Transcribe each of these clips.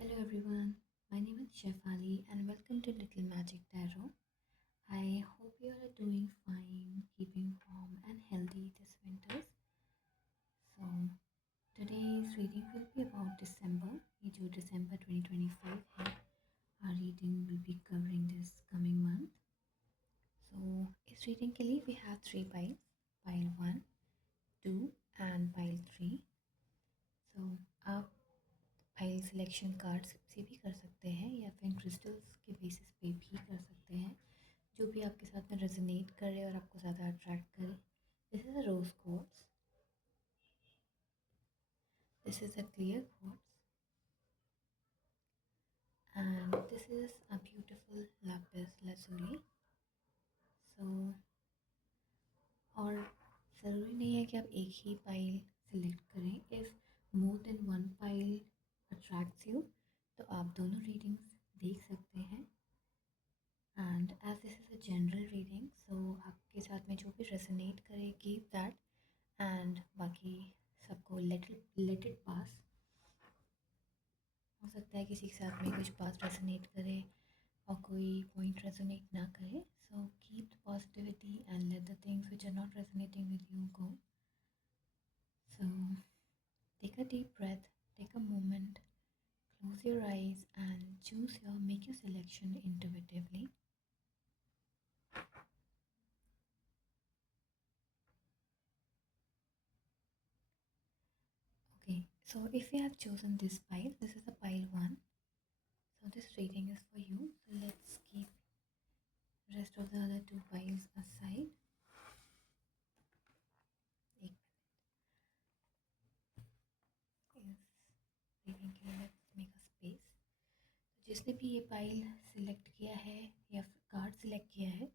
Hello everyone, my name is Shefali and welcome to Little Magic Tarot. I hope you are doing fine, keeping warm and healthy this winters. So today's reading will be about December, ये जो December 2025 है, our reading will be covering this coming month. So इस reading के लिए we have three piles, pile 1, 2 and pile 3. So आप file selection cards से भी कर सकते हैं या फिर क्रिस्टल्स के बेसिस पे भी कर सकते हैं, जो भी आपके साथ में रेजोनेट करे और आपको ज़्यादा अट्रैक्ट करे. This is a rose quartz, this is a clear quartz and this is a beautiful lapis lazuli. So और ज़रूरी नहीं है कि आप एक ही पाइल सिलेक्ट करें. If more than one pile attracts you तो आप दोनों रीडिंग्स देख सकते हैं. And as this is a general reading, so आपके साथ में जो भी रेजोनेट करे कीप दैट, एंड बाकी सबको लेट इट पास. हो सकता है किसी के साथ में कुछ बात रेजोनेट करे और कोई पॉइंट रेजोनेट ना करे. So keep the positivity and let the things which are not resonating with you go. So take a deep breath, take a moment, close your eyes and make your selection intuitively. Okay, so if you have chosen this pile, this is the pile 1. So this reading is for you. So let's keep rest of the other two piles aside. एक इस reading के लिए let's make a space. तो जिसने भी ये pile select किया है या कार्ड सिलेक्ट किया है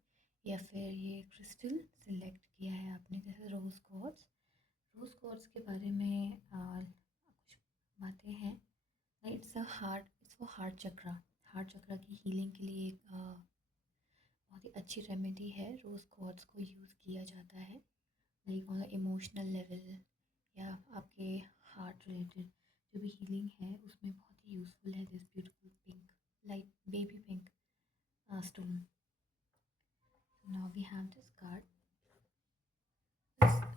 या फिर ये क्रिस्टल सिलेक्ट किया है आपने, जैसे रोज़ क्वार्ट्स के बारे में कुछ बातें हैं. इट्स फॉर हार्ट चक्रा की हीलिंग के लिए एक बहुत ही अच्छी रेमेडी है. रोज़ क्वार्ट्स को यूज़ किया जाता है लाइक ऑन इमोशनल लेवल या आपके हार्ट रिलेटेड जो भी हीलिंग है उसमें बहुत ही यूज़फुल है. This beautiful pink, light baby pink stone. Now we have this card,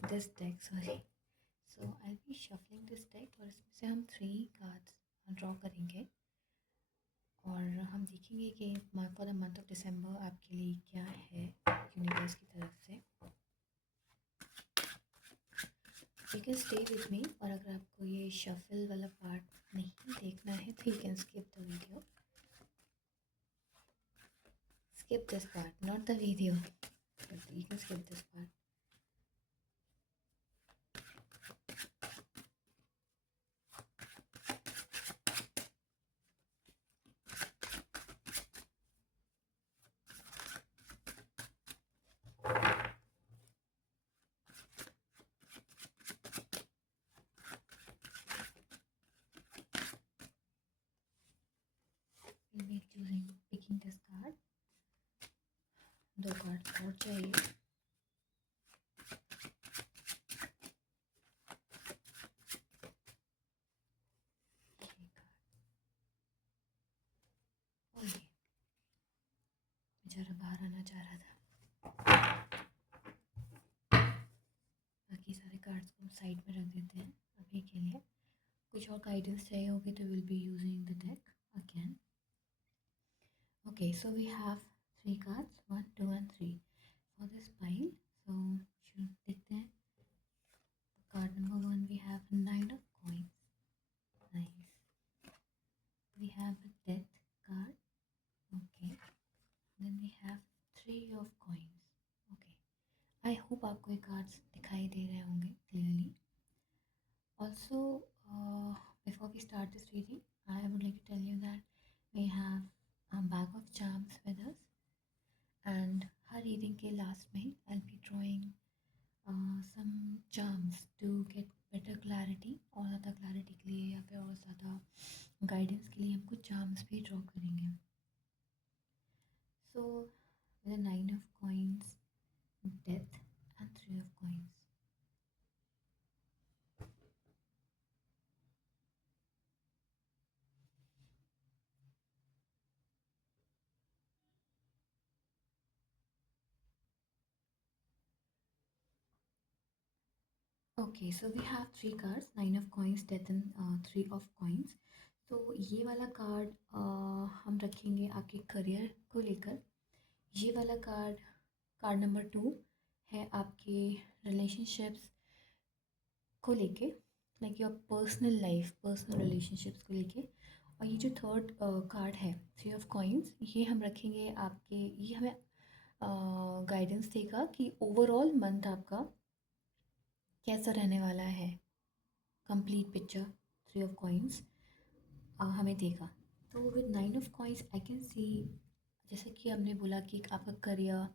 this deck sorry. So I be shuffling this deck और इसमें से हम 3 कार्ड्स ड्रॉ करेंगे और हम देखेंगे कि फॉर द मंथ ऑफ दिसंबर आपके लिए क्या है यूनिवर्स की तरफ से. You can stay with me, और अगर आपको ये शफल वाला पार्ट नहीं देखना है तो you can skip the video. Skip this part, not the video, but you can skip this part. We'll be picking this card. 2 card और चाहिए. बेचारा बाहर आना चाह रहा था. बाकी सारे कार्ड्स को साइड में रख देते हैं अभी के लिए. कुछ और गाइडेंस चाहिए होगी तो will be using the deck again. Okay, so we have 3 cards, 1, 2 and 3 for this pile. So should देखते हैं. Card number 1 we have 9 of coins. Nice. We have a death card. Okay. Then we have 3 of coins. Okay. I hope आपको ये cards दिखाई दे रहे होंगे clearly. Also, before we start this reading, I would like to tell you that we have a bag of charms with us. And her reading के last में I'll be drawing some charms to get better clarity. और ज़्यादा clarity के लिए या फिर और ज़्यादा guidance के लिए हम कुछ charms भी draw करेंगे. So with a 9 of coins, death and 3 of coins. Okay, so we have three cards, nine of coins, death and three of coins. तो ये वाला कार्ड हम रखेंगे आपके करियर को लेकर। ये वाला कार्ड, कार्ड नंबर टू, है आपके रिलेशनशिप्स को लेके, like your personal life, personal relationships को लेके। और ये जो थर्ड कार्ड है, थ्री ऑफ कॉइंस, ये हम रखेंगे आपके, ये हमें गाइडेंस देगा कि ओवरऑल मंथ आपका कैसा रहने वाला है। Complete picture three of coins हमें देगा। तो with nine of coins I can सी, जैसे कि हमने बोला कि आपका करियर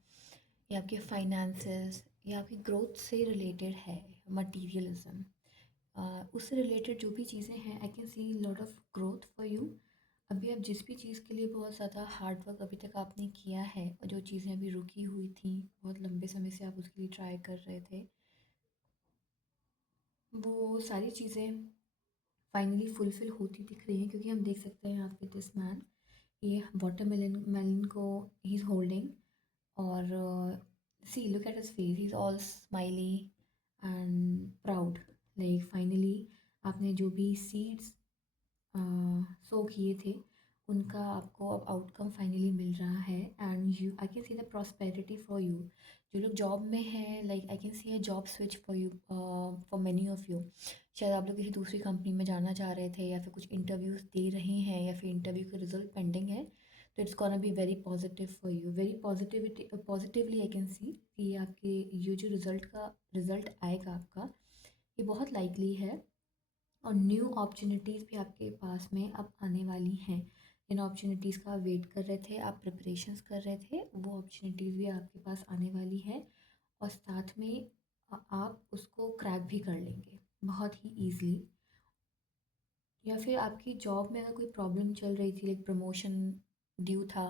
या आपके फाइनेंसेस या आपकी ग्रोथ से रिलेटेड है, मटीरियलिज्म, उससे रिलेटेड जो भी चीज़ें हैं, आई can see lot of growth for you. अभी आप जिस भी चीज़ के लिए बहुत ज़्यादा हार्ड वर्क अभी तक आपने किया है, और जो चीज़ें अभी रुकी हुई थी, बहुत लंबे समय से आप उसके लिए ट्राई कर रहे थे, वो सारी चीज़ें फाइनली फुलफ़िल होती दिख रही हैं। क्योंकि हम देख सकते हैं यहाँ पे दिस मैन, ये वाटरमेलन मेलन को ही इज़ होल्डिंग, और see look at his face, he is all smiley and proud. Like finally आपने जो भी सीड्स सो किए थे, उनका आपको अब आउटकम फाइनली मिल रहा है। And you, I can see the prosperity for you. जो लोग जॉब में हैं, like I can C a job switch for you, for many of you. शायद आप लोग किसी दूसरी कंपनी में जाना चाह रहे थे, या फिर कुछ इंटरव्यूज़ दे रहे हैं, या फिर इंटरव्यू का रिजल्ट पेंडिंग है, तो it's gonna be very positive for you, very positivity, positively I can सी कि आपके ये जो रिज़ल्ट आएगा आपका, ये बहुत लाइकली है। और न्यू अपॉर्चुनिटीज़ भी आपके पास में अब आने वाली हैं। जिन अपॉर्चुनिटीज़ का आप वेट कर रहे थे, आप प्रिपरेशंस कर रहे थे, वो अपॉर्चुनिटीज़ भी आपके पास आने वाली है। और साथ में आप उसको क्रैक भी कर लेंगे बहुत ही ईज़िली। या फिर आपकी जॉब में अगर कोई प्रॉब्लम चल रही थी, लाइक प्रमोशन ड्यू था,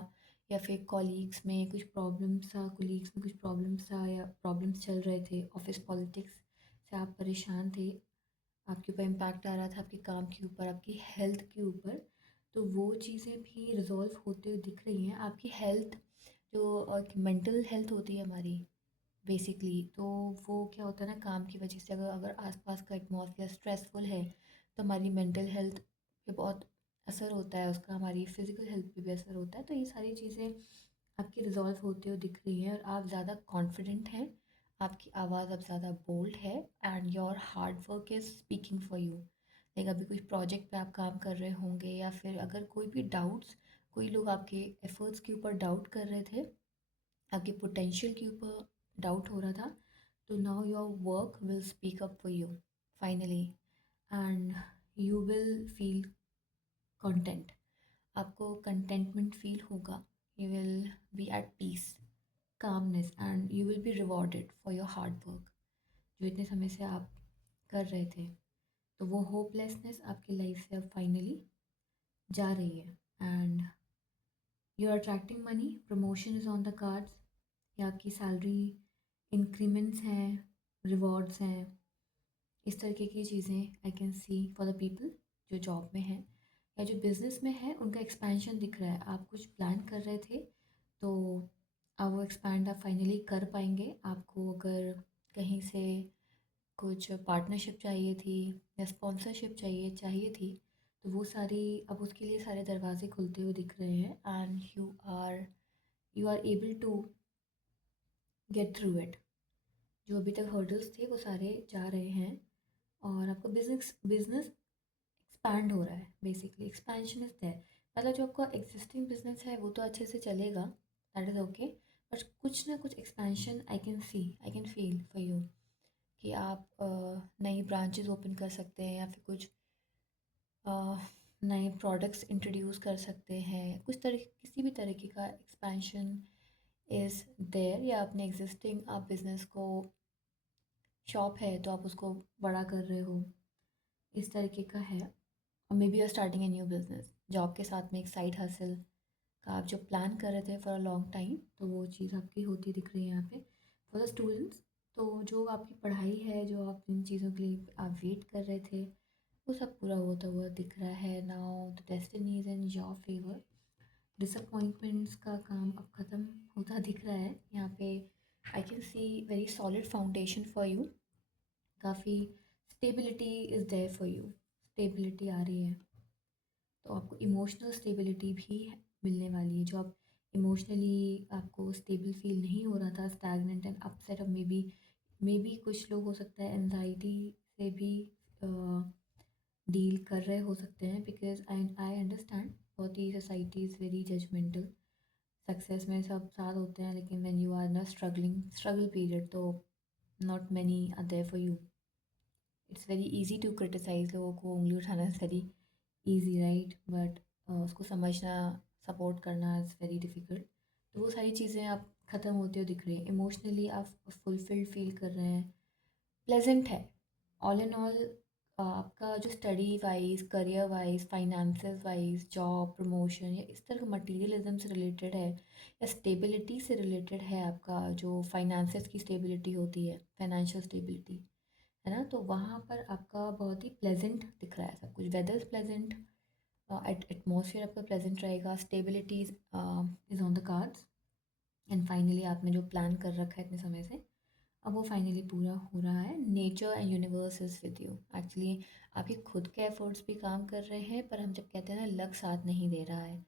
या फिर कॉलीग्स में कुछ प्रॉब्लम्स था, कोलीग्स में कुछ प्रॉब्लम्स था, या प्रॉब्लम्स चल रहे थे ऑफिस पॉलिटिक्स से, आप परेशान थे, आपके ऊपर इम्पैक्ट आ रहा था, आपके काम के ऊपर, आपकी हेल्थ के ऊपर, तो वो चीज़ें भी रिजॉल्व होते हुए दिख रही हैं। आपकी हेल्थ, जो मेंटल हेल्थ होती है हमारी बेसिकली, तो वो क्या होता है ना, काम की वजह से अगर अगर आसपास का एटमॉस्फेयर स्ट्रेसफुल है, तो हमारी मेंटल हेल्थ पे बहुत असर होता है उसका, हमारी फिज़िकल हेल्थ पे भी असर होता है। तो ये सारी चीज़ें आपकी रिजॉल्व होते हुए दिख रही हैं, और आप ज़्यादा कॉन्फिडेंट हैं, आपकी आवाज़ अब ज़्यादा बोल्ड है, and your hard work is speaking for you. Like अभी कोई प्रोजेक्ट पे आप काम कर रहे होंगे, या फिर अगर कोई भी डाउट्स, कोई लोग आपके एफर्ट्स के ऊपर डाउट कर रहे थे, आपके पोटेंशियल के ऊपर डाउट हो रहा था, तो now your work will speak up for you finally, and you will feel content. आपको कंटेंटमेंट फील होगा, you will be at peace, calmness, and you will be rewarded for your hard work, जो इतने समय से आप कर रहे थे। तो वो होपलेसनेस आपकी लाइफ से अब फाइनली जा रही है, and you are attracting money, promotion is on the cards, या आपकी सैलरी इंक्रीमेंट्स हैं, रिवॉर्ड्स हैं, इस तरीके की चीज़ें आई can C for the people जो जॉब में हैं या जो बिज़नेस में है, उनका एक्सपेंशन दिख रहा है। आप कुछ प्लान कर रहे थे, तो अब वो एक्सपैंड आप फाइनली कर पाएंगे। आपको अगर कहीं से कुछ पार्टनरशिप चाहिए थी, या स्पॉन्सरशिप चाहिए चाहिए थी, तो वो सारी, अब उसके लिए सारे दरवाजे खुलते हुए दिख रहे हैं, and you are able to get through it. जो अभी तक हर्डल्स थे वो सारे जा रहे हैं, और आपका बिजनेस बिजनेस एक्सपैंड हो रहा है। बेसिकली एक्सपेंशन इज देयर, मतलब जो आपका एग्जिस्टिंग बिजनेस है वो तो अच्छे से चलेगा, दैट इज़ ओके, बट कुछ ना कुछ expansion I can C, I can feel for you, कि आप नई ब्रांचेस ओपन कर सकते हैं, या फिर कुछ नए प्रोडक्ट्स इंट्रोड्यूस कर सकते हैं, कुछ तरह, किसी भी तरीके का एक्सपेंशन इज़ देयर, या अपने एग्जिस्टिंग आप बिज़नेस को, शॉप है तो आप उसको बड़ा कर रहे हो, इस तरीके का है। और may be are starting a new business, job के साथ में एक साइड हसल का आप जो प्लान कर रहे थे फॉर अ लॉन्ग टाइम, तो वो चीज़ आपकी होती दिख रही है यहाँ पे। फॉर द स्टूडेंट्स, तो जो आपकी पढ़ाई है, जो आप जिन चीज़ों के लिए आप वेट कर रहे थे, वो सब पूरा होता हुआ दिख रहा है। Now the destiny is in your favour. Disappointments का काम अब ख़त्म होता दिख रहा है यहाँ पे। I can see very solid foundation for you काफ़ी stability is there for you, stability आ रही है। तो आपको इमोशनल स्टेबिलिटी भी मिलने वाली है। जो आप इमोशनली आपको स्टेबल फील नहीं हो रहा था, स्टैग्नेंट एंड अपसेट, अब मे बी कुछ लोग हो सकता है एनजाइटी से भी डील कर रहे हो सकते हैं, बिकॉज आई अंडरस्टैंड बहुत ही society is very judgmental. Success में सब साथ होते हैं, लेकिन when you are in struggle period, तो not many are there for you. It's very easy to criticize, लोगों को उंगली उठाना is very easy right, but उसको समझना, सपोर्ट करना इज़ वेरी डिफ़िकल्ट। तो वो सारी चीज़ें आप ख़त्म होते हुए दिख रही हैं। इमोशनली आप फुलफिल्ड फील कर रहे हैं, प्लेजेंट है। ऑल इन ऑल आपका जो study wise, career wise, finances wise, job promotion या इस तरह का मटीरियलिज्म से रिलेटेड है या स्टेबिलिटी से रिलेटेड है, आपका जो फाइनेंसेस की स्टेबिलिटी होती है, फाइनेंशियल स्टेबिलिटी, है ना, तो वहाँ पर आपका बहुत ही प्लेजेंट दिख रहा है सब कुछ। वेदर प्लेजेंट, एटमॉस्फेयर आपका प्लेजेंट रहेगा, stability is on the cards, and finally आपने जो प्लान कर रखा है इतने समय से, अब वो फाइनली पूरा हो रहा है। Nature and universe is with you. Actually आपके खुद के एफर्ट्स भी काम कर रहे हैं, पर हम जब कहते हैं ना लक साथ नहीं दे रहा है,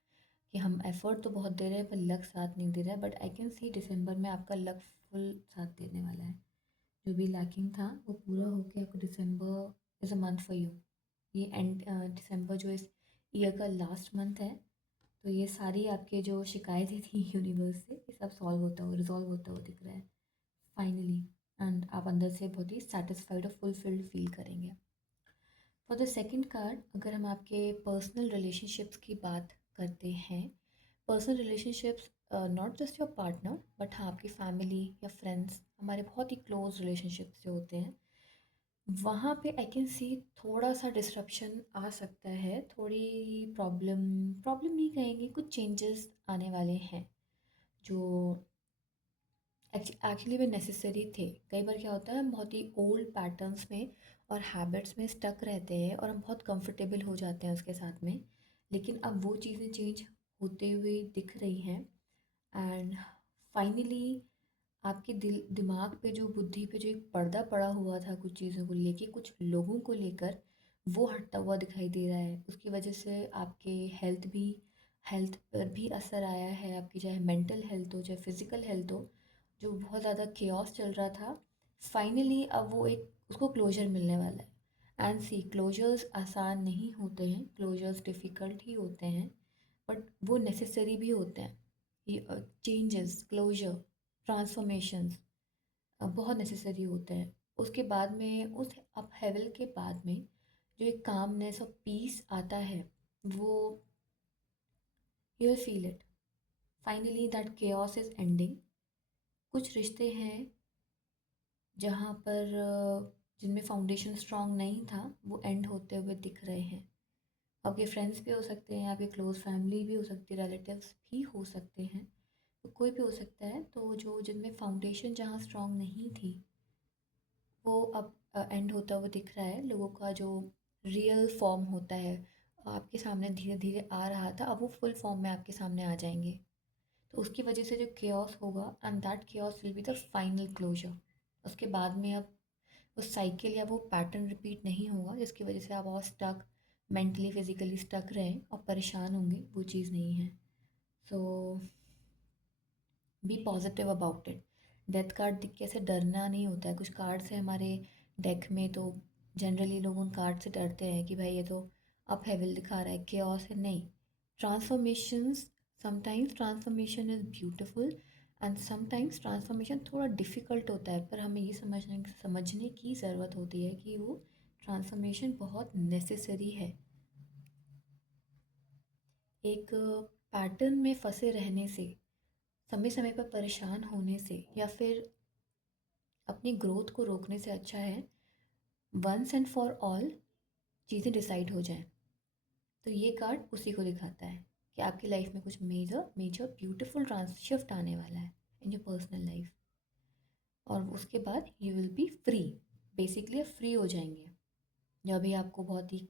कि हम एफर्ट तो बहुत दे रहे हैं पर लक साथ नहीं दे रहा है, बट आई कैन सी दिसंबर में आपका लक फुल साथ देने वाला है। जो भी लैकिंग था वो पूरा होकर आपको December is a month for you. ये एंड दिसंबर जो इस ईयर का लास्ट मंथ है, तो ये सारी आपके जो शिकायतें थी यूनिवर्स से, ये सब सॉल्व होता हुआ, रिजॉल्व होता हुआ दिख रहा है फाइनली, एंड आप अंदर से बहुत ही सेटिस्फाइड और फुलफिल्ड फील करेंगे। फॉर द सेकंड कार्ड, अगर हम आपके पर्सनल रिलेशनशिप्स की बात करते हैं, personal relationships not just your partner, but हाँ आपकी फैमिली या फ्रेंड्स, हमारे बहुत ही क्लोज रिलेशनशिप्स जो होते हैं, वहाँ पे आई कैन सी थोड़ा सा डिस्ट्रप्शन आ सकता है, थोड़ी प्रॉब्लम, प्रॉब्लम नहीं कहेंगे, कुछ चेंजेस आने वाले हैं जो एक्चुअली वे नेसेसरी थे। कई बार क्या होता है, हम बहुत ही ओल्ड पैटर्न्स में और हैबिट्स में स्टक रहते हैं और हम बहुत कंफर्टेबल हो जाते हैं उसके साथ में, लेकिन अब वो चीज़ें चेंज होते हुए दिख रही हैं, एंड फाइनली आपके दिमाग पे जो, बुद्धि पे जो एक पर्दा पड़ा हुआ था कुछ चीज़ों को लेके, कुछ लोगों को लेकर, वो हटता हुआ दिखाई दे रहा है। उसकी वजह से आपके हेल्थ पर भी असर आया है, आपकी चाहे मेंटल हेल्थ हो चाहे फिज़िकल हेल्थ हो, जो बहुत ज़्यादा केओस चल रहा था, फाइनली अब वो एक उसको क्लोजर मिलने वाला है। एंड सी, क्लोजर्स आसान नहीं होते हैं, क्लोजर्स डिफ़िकल्ट ही होते हैं, बट वो नेसेसरी भी होते हैं। ये चेंजेस, क्लोजर, ट्रांसफॉर्मेशंस बहुत नेसेसरी होते हैं। उसके बाद में, उस अपहेवल के बाद में जो एक कामनेस और पीस आता है, वो you will feel it finally, that chaos is ending. कुछ रिश्ते हैं जहाँ पर जिनमें फाउंडेशन स्ट्रांग नहीं था, वो एंड होते हुए दिख रहे हैं। आपके फ्रेंड्स भी हो सकते हैं, आपके क्लोज फैमिली भी हो सकती है, रिलेटिव्स भी हो सकते हैं, तो कोई भी हो सकता है। तो जो जिनमें फाउंडेशन जहाँ स्ट्रांग नहीं थी, वो अब एंड होता हुआ दिख रहा है। लोगों का जो रियल फॉर्म होता है आपके सामने धीरे धीरे आ रहा था, अब वो फुल फॉर्म में आपके सामने आ जाएंगे। तो उसकी वजह से जो केओस होगा, and that chaos will be the final closure. उसके बाद में अब वो साइकिल या वो पैटर्न रिपीट नहीं होगा, जिसकी वजह से आप और स्टक, मेंटली फिजिकली स्टक रहें और परेशान होंगे, वो चीज़ नहीं है। So be positive about it. Death card दिख के ऐसे डरना नहीं होता है। कुछ कार्ड्स है हमारे डेक में, तो जनरली लोग उन कार्ड से डरते हैं कि भाई ये तो अप हेवल दिखा रहा है, केओस है। नहीं, transformations, sometimes transformation is beautiful and sometimes transformation थोड़ा डिफ़िकल्ट होता है, पर हमें ये समझने की ज़रूरत होती है कि वो ट्रांसफॉर्मेशन बहुत नेसेसरी है। एक पैटर्न में फंसे रहने से, समय समय पर परेशान होने से, या फिर अपनी ग्रोथ को रोकने से अच्छा है वंस एंड फॉर ऑल चीज़ें डिसाइड हो जाएं। तो ये कार्ड उसी को दिखाता है कि आपकी लाइफ में कुछ major major beautiful trans shift आने वाला है इन योर पर्सनल लाइफ, और उसके बाद you will B free. Basically आप फ्री हो जाएंगे। जब भी आपको बहुत ही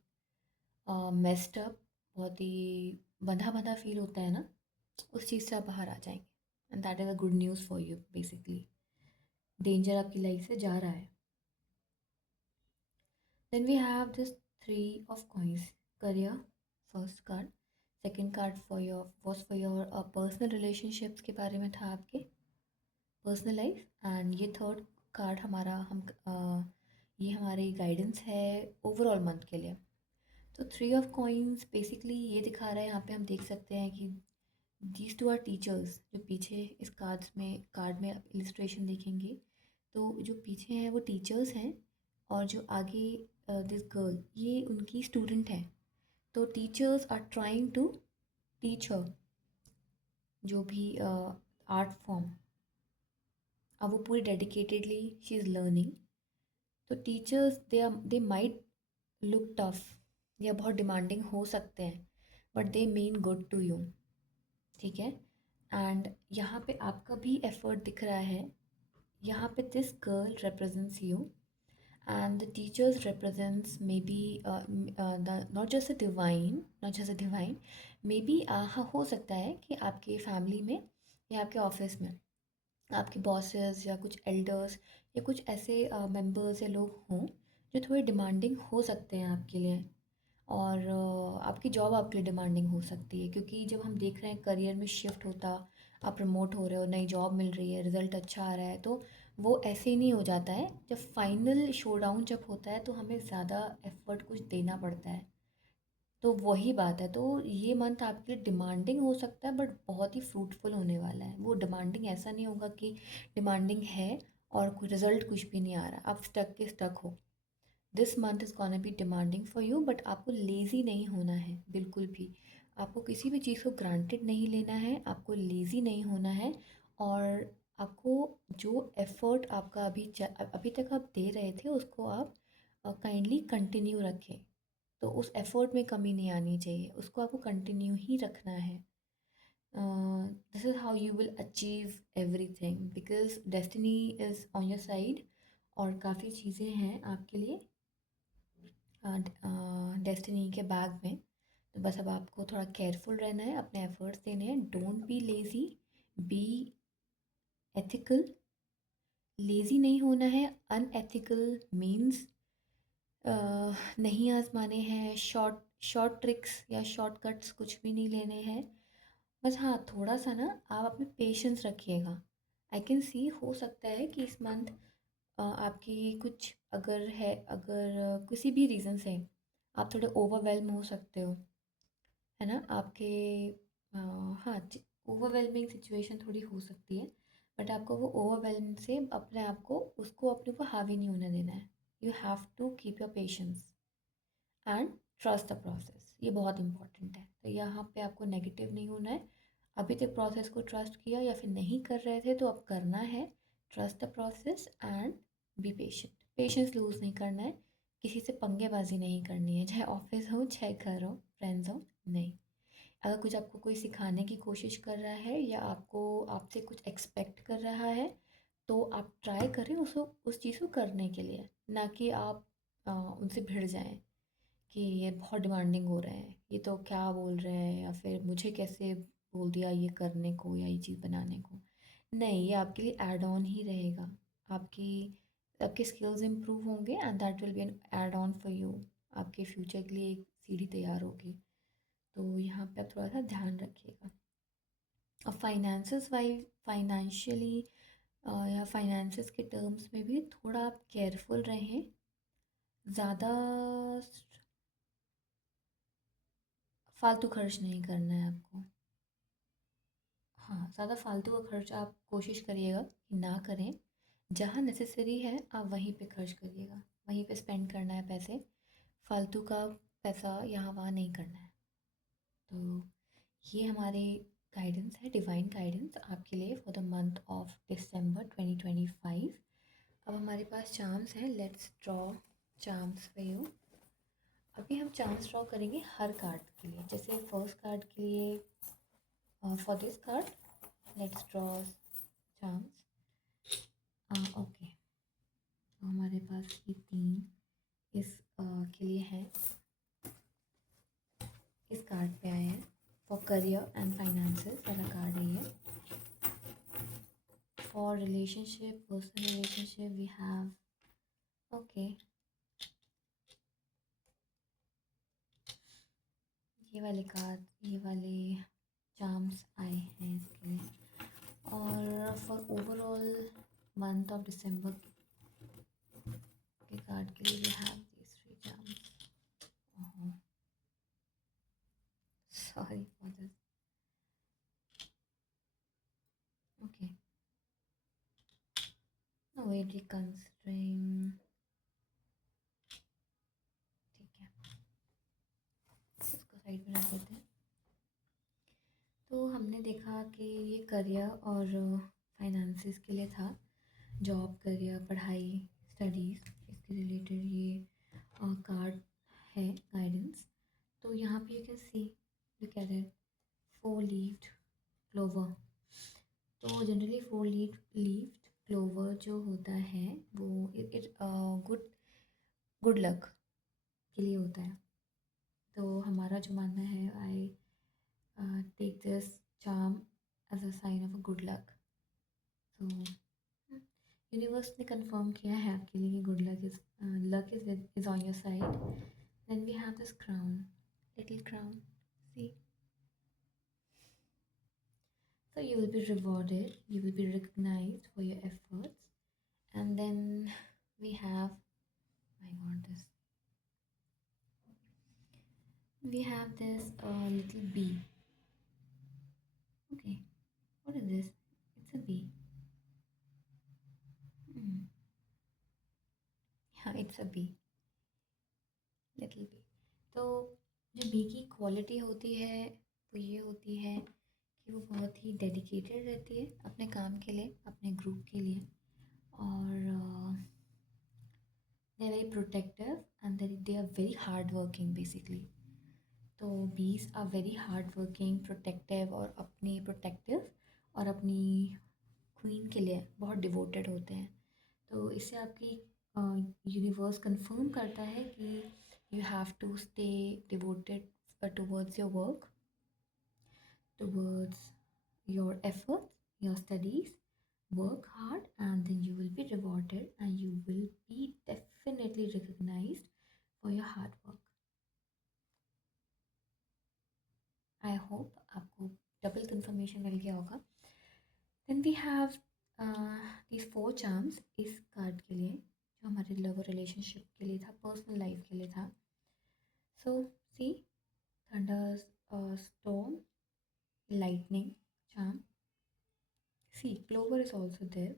मेस्ड अप, बहुत ही बंधा बंधा फील होता है ना, उस चीज़ से आप बाहर आ जाएंगे, and that is a good news for you. Basically danger आपकी लाइफ से जा रहा है। Then we have this three of coins, career, first card. Second card for your was for your personal relationships के बारे में था, आपके पर्सनल लाइफ. एंड ये थर्ड कार्ड हमारा ये हमारी गाइडेंस है ओवरऑल मंथ के लिए. तो थ्री ऑफ कॉइन्स बेसिकली ये दिखा रहा है, यहाँ पे हम देख सकते हैं कि दीज टू आर टीचर्स. जो पीछे इस कार्ड में इलिस्ट्रेशन देखेंगे तो जो पीछे हैं वो टीचर्स हैं, और जो आगे दिस गर्ल ये उनकी स्टूडेंट है. तो teachers are trying to teach her जो भी आर्ट फॉर्म, अब वो पूरी डेडिकेटेडली शी इज़ लर्निंग. तो teachers they might look tough या बहुत डिमांडिंग हो सकते हैं, but they mean good to you. ठीक है. एंड यहाँ पे आपका भी एफर्ट दिख रहा है. यहाँ पे this girl represents you and the teachers represents maybe not just a divine, maybe हाँ हो सकता है कि आपके फैमिली में या आपके ऑफिस में आपके बॉसेस या कुछ एल्डर्स या कुछ ऐसे मेंबर्स या लोग हों जो थोड़े डिमांडिंग हो सकते हैं आपके लिए. और आपकी जॉब आपके लिए डिमांडिंग हो सकती है, क्योंकि जब हम देख रहे हैं करियर में शिफ्ट होता, आप प्रमोट हो रहे हो, नई जॉब मिल रही है, रिज़ल्ट अच्छा आ रहा है, तो वो ऐसे ही नहीं हो जाता है. जब फाइनल शोडाउन जब होता है तो हमें ज़्यादा एफर्ट कुछ देना पड़ता है. तो वही बात है. तो ये मंथ आपके लिए डिमांडिंग हो सकता है, बट बहुत ही फ्रूटफुल होने वाला है. वो डिमांडिंग ऐसा नहीं होगा कि डिमांडिंग है और कोई रिजल्ट कुछ भी नहीं आ रहा, आप स्टक के स्टक हो. This month is gonna be demanding for you, but आपको लेज़ी नहीं होना है बिल्कुल भी. आपको किसी भी चीज़ को ग्रांटेड नहीं लेना है, आपको लेज़ी नहीं होना है. और आपको जो एफ़र्ट आपका अभी तक आप दे रहे थे उसको आप काइंडली कंटिन्यू रखें. तो उस एफ़र्ट में कमी नहीं आनी चाहिए, उसको आपको कंटिन्यू ही रखना है. This is how you will achieve everything, because destiny is on your side और काफ़ी चीज़ें हैं आपके लिए डेस्टिनी के बैग में. तो बस अब आपको थोड़ा केयरफुल रहना है, अपने एफर्ट्स देने हैं. Don't be lazy, be ethical. Lazy नहीं होना है. अनएथिकल मीन्स नहीं आजमाने हैं शॉर्ट शॉर्ट ट्रिक्स या शॉर्टकट्स, कुछ भी नहीं लेने हैं. बस हाँ, थोड़ा सा ना आप अपने पेशेंस रखिएगा. आई कैन सी हो सकता है कि इस मंथ आपकी कुछ अगर किसी भी रीज़न से आप थोड़े ओवरवेल्म हो सकते हो, है ना. आपके हाँ, ओवरवेलमिंग सिचुएशन थोड़ी हो सकती है, बट आपको वो ओवरवेलम से अपने आप को उसको अपने ऊपर हावी नहीं होने देना है. You have to keep your patience and trust the process. ये बहुत इंपॉर्टेंट है. तो यहाँ पे आपको नेगेटिव नहीं होना है. अभी तक प्रोसेस को ट्रस्ट किया या फिर नहीं कर रहे थे तो अब करना है. Trust the process and be patient. Patience lose नहीं करना है. किसी से पंगेबाजी नहीं करनी है, चाहे ऑफिस हो, चाहे घर हो, फ्रेंड्स हो. नहीं. अगर कुछ आपको कोई सिखाने की कोशिश कर रहा है या आपको आपसे कुछ एक्सपेक्ट कर रहा है, तो आप ट्राई करें उसको, उस चीज़ को करने के लिए, ना कि आप उनसे भिड़ जाएं कि ये बहुत डिमांडिंग हो रहे हैं, ये तो क्या बोल रहे हैं, या फिर मुझे कैसे बोल दिया ये करने को या ये चीज़ बनाने को. नहीं, ये आपके लिए ऐड ऑन ही रहेगा. आपकी आपके स्किल्स इम्प्रूव होंगे and that will be an add on for you. आपके फ्यूचर के लिए एक सीढ़ी तैयार होगी. तो यहाँ पे आप थोड़ा सा ध्यान रखिएगा. और फाइनेंशियली या फाइनेंसेस के टर्म्स में भी थोड़ा आप केयरफुल रहें. ज़्यादा फालतू खर्च नहीं करना है आपको. हाँ, ज़्यादा फालतू का खर्च आप कोशिश करिएगा कि ना करें. जहाँ नेसेसरी है आप वहीं पे खर्च करिएगा, वहीं पे स्पेंड करना है पैसे. फालतू का पैसा यहाँ वहाँ नहीं करना है. तो ये हमारे गाइडेंस है, डिवाइन गाइडेंस आपके लिए फॉर द मंथ ऑफ दिसंबर 2025. अब हमारे पास चार्म्स हैं. Let's draw charms for you. अभी हम चार्म्स ड्रॉ करेंगे हर कार्ड के लिए. जैसे फर्स्ट कार्ड के लिए, for this card let's draw charms. Okay, तो हमारे पास ये तीन इस के लिए हैं, इस कार्ड पे आए हैं. फॉर करियर एंड फाइनेंसेस वाला कार्ड है ये. For relationship, personal relationship we have, okay, ये वाले चार्म्स आए हैं इसके लिए। और फॉर ओवरऑल मंथ ऑफ दिसंबर के कार्ड के लिए we have these 3 charms. Sorry for this. Okay, no wait, considering, ठीक है, इसको साइड में रख देते हैं। तो हमने देखा कि ये करियर और फाइनेंसिस के लिए था, जॉब, करियर, पढ़ाई, स्टडीज़, इसके रिलेटेड ये कार्ड है, गाइडेंस। तो यहाँ पे you can see, look at it, 4 levied clover. तो जनरली 4 लीव्ड क्लोवर जो होता है वो इट गुड गुड लक के लिए होता है। तो हमारा जो मानना है, I take this charm as a sign of a good luck. तो यूनिवर्स ने कंफर्म किया है आपके लिए कि good luck is on your side. Then we have this crown, little crown, see. So you will be rewarded, you will be recognized for your efforts. And then we have, my god, this, we have this little bee. Okay, what is this? It's a bee. Hmm. Yeah, it's a bee, little bee. तो जो B की quality होती है वो ये होती है कि वो बहुत ही डेडिकेटेड रहती है अपने काम के लिए, अपने ग्रुप के लिए। और they are very protective and they are very hard working basically. तो bees are very hard working, protective और प्रोटेक्टिव और अपनी क्वीन के लिए बहुत डिवोटेड होते हैं। तो इससे आपकी यूनिवर्स कंफर्म करता है कि you have to stay devoted towards your work, towards your efforts, your studies. Work hard and then you will be rewarded and you will be definitely recognized for your hard work. I hope आपको double confirmation मिल गया होगा। Then we have these 4 charms इस card के लिए, जो हमारे love relationship के लिए था, पर्सनल लाइफ के लिए था। So see, thunders, storm, lightning charm. See, clover is also there.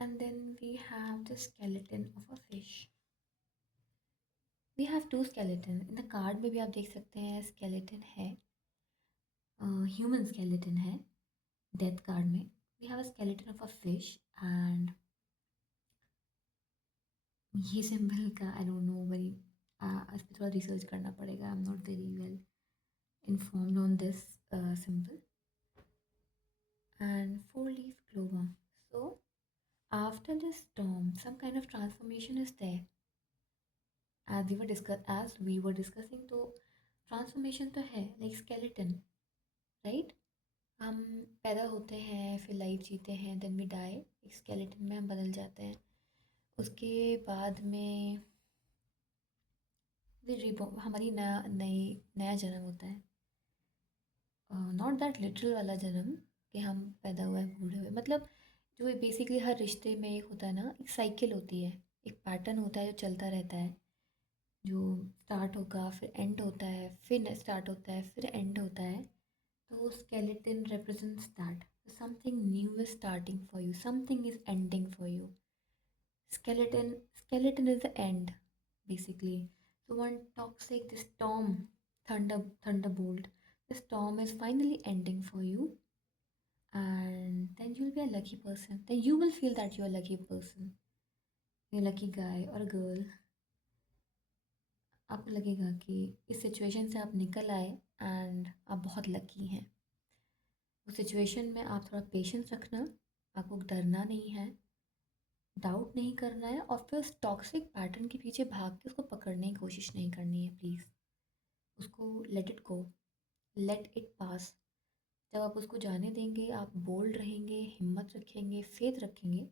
And then we have the skeleton of a fish. We have 2 skeleton in the card में भी आप देख सकते हैं, skeleton है, human skeleton है डेथ कार्ड में। we have a skeleton of a fish and ये सिंबल का आई डोंट नो वेरी, इस पर थोड़ा रिसर्च करना पड़ेगा, I am not very well informed on this symbol. And 4 leaf clover. So after this storm some kind of transformation is there, as we were discussing। तो transformation तो है, like skeleton, right. हम पैदा होते हैं, फिर लाइफ जीते हैं, देन वी डाई, एक स्केलेटन में हम बदल जाते हैं। उसके बाद में वी रिबॉर्न, हमारी नया जन्म होता है। नॉट दैट लिटरल वाला जन्म कि हम पैदा हुए बूढ़े हुए, मतलब जो बेसिकली हर रिश्ते में एक होता है ना, एक साइकिल होती है, एक पैटर्न होता है जो चलता रहता है, जो स्टार्ट होगा फिर एंड होता है, फिर स्टार्ट होता है फिर एंड होता है। तो skeleton represents that something new is starting for you, something is ending for you. Skeleton is the end basically. So one toxic, this storm, thunderbolt, the storm is finally ending for you, and then you'll be a lucky person. Then you will feel that you're a lucky person, you're a lucky guy or a girl। आपको लगेगा कि इस situation से आप निकल आए and आप बहुत लकी हैं। उस सिचुएशन में आप थोड़ा पेशेंस रखना, आपको डरना नहीं है, डाउट नहीं करना है, और फिर उस टॉक्सिक पैटर्न के पीछे भाग के उसको पकड़ने की कोशिश नहीं करनी है। प्लीज़ उसको let it go, let it pass. जब आप उसको जाने देंगे, आप बोल्ड रहेंगे, हिम्मत रखेंगे, फेथ रखेंगे,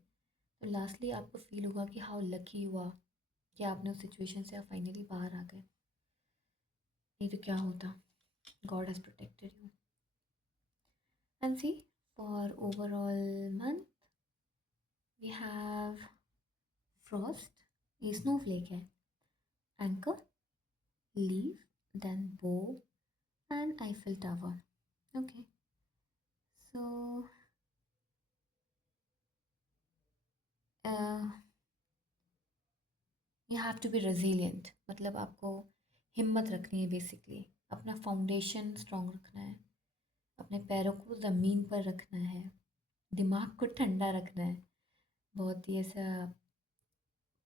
तो लास्टली आपको फील होगा कि हाउ लकी हुआ कि आपने उस सिचुएशन से आप फाइनली बाहर आ गए। नहीं तो क्या होता, God has protected you. And see, for overall month we have frost, ये स्नोफ्लेक है, anchor, leaf, then bow and Eiffel tower. Okay, so you have to be resilient, मतलब आपको हिम्मत रखनी है बेसिकली, अपना फाउंडेशन स्ट्रॉन्ग रखना है, अपने पैरों को ज़मीन पर रखना है, दिमाग को ठंडा रखना है, बहुत ही ऐसा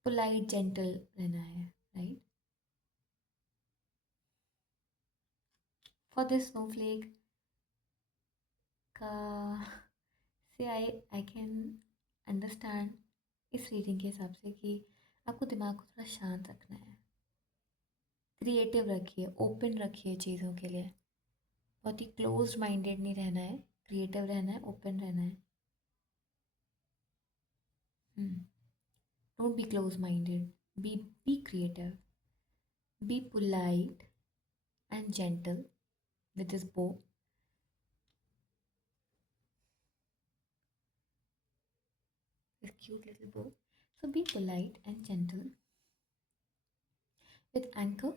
पोलाइट जेंटल रहना है, राइट। फॉर दिस स्नोफ्लेक का से आई कैन अंडरस्टैंड इस रीडिंग के हिसाब से कि आपको दिमाग को थोड़ा शांत रखना है, क्रिएटिव रखिए, ओपन रखिए चीज़ों के लिए, बहुत ही क्लोज माइंडेड नहीं रहना है, क्रिएटिव रहना है, ओपन रहना है। Don't be close minded, be creative, be polite and gentle with this bow. This cute little bow. So be polite and gentle. With anchor,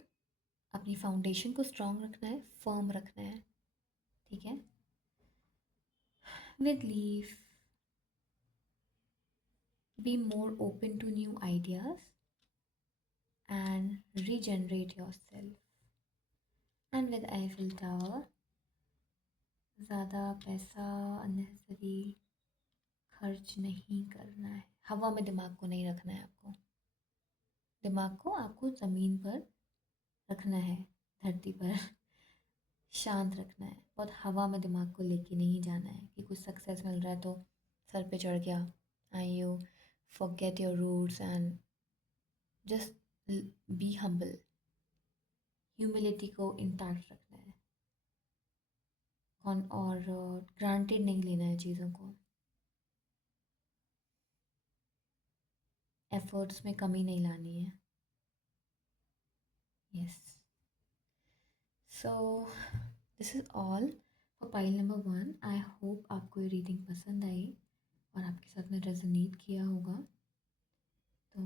अपनी फाउंडेशन को स्ट्रॉन्ग रखना है, फर्म रखना है, ठीक है। With leaf, be more open to new ideas and regenerate yourself. And with Eiffel Tower, ज़्यादा पैसा अननेसेसरी खर्च नहीं करना है, हवा में दिमाग को नहीं रखना है आपको, दिमाग को आपको ज़मीन पर रखना है, धरती पर शांत रखना है, बहुत हवा में दिमाग को लेके नहीं जाना है कि कुछ सक्सेस मिल रहा है तो सर पे चढ़ गया, I you forget your roots and just be humble, humility को इंटैक्ट रखना है, और ग्रांटेड नहीं लेना है चीज़ों को, एफर्ट्स में कमी नहीं लानी है। Yes, so this is all for pile number 1। I hope आपको ये रीडिंग पसंद आई और आपके साथ में रेजोनेट किया होगा। तो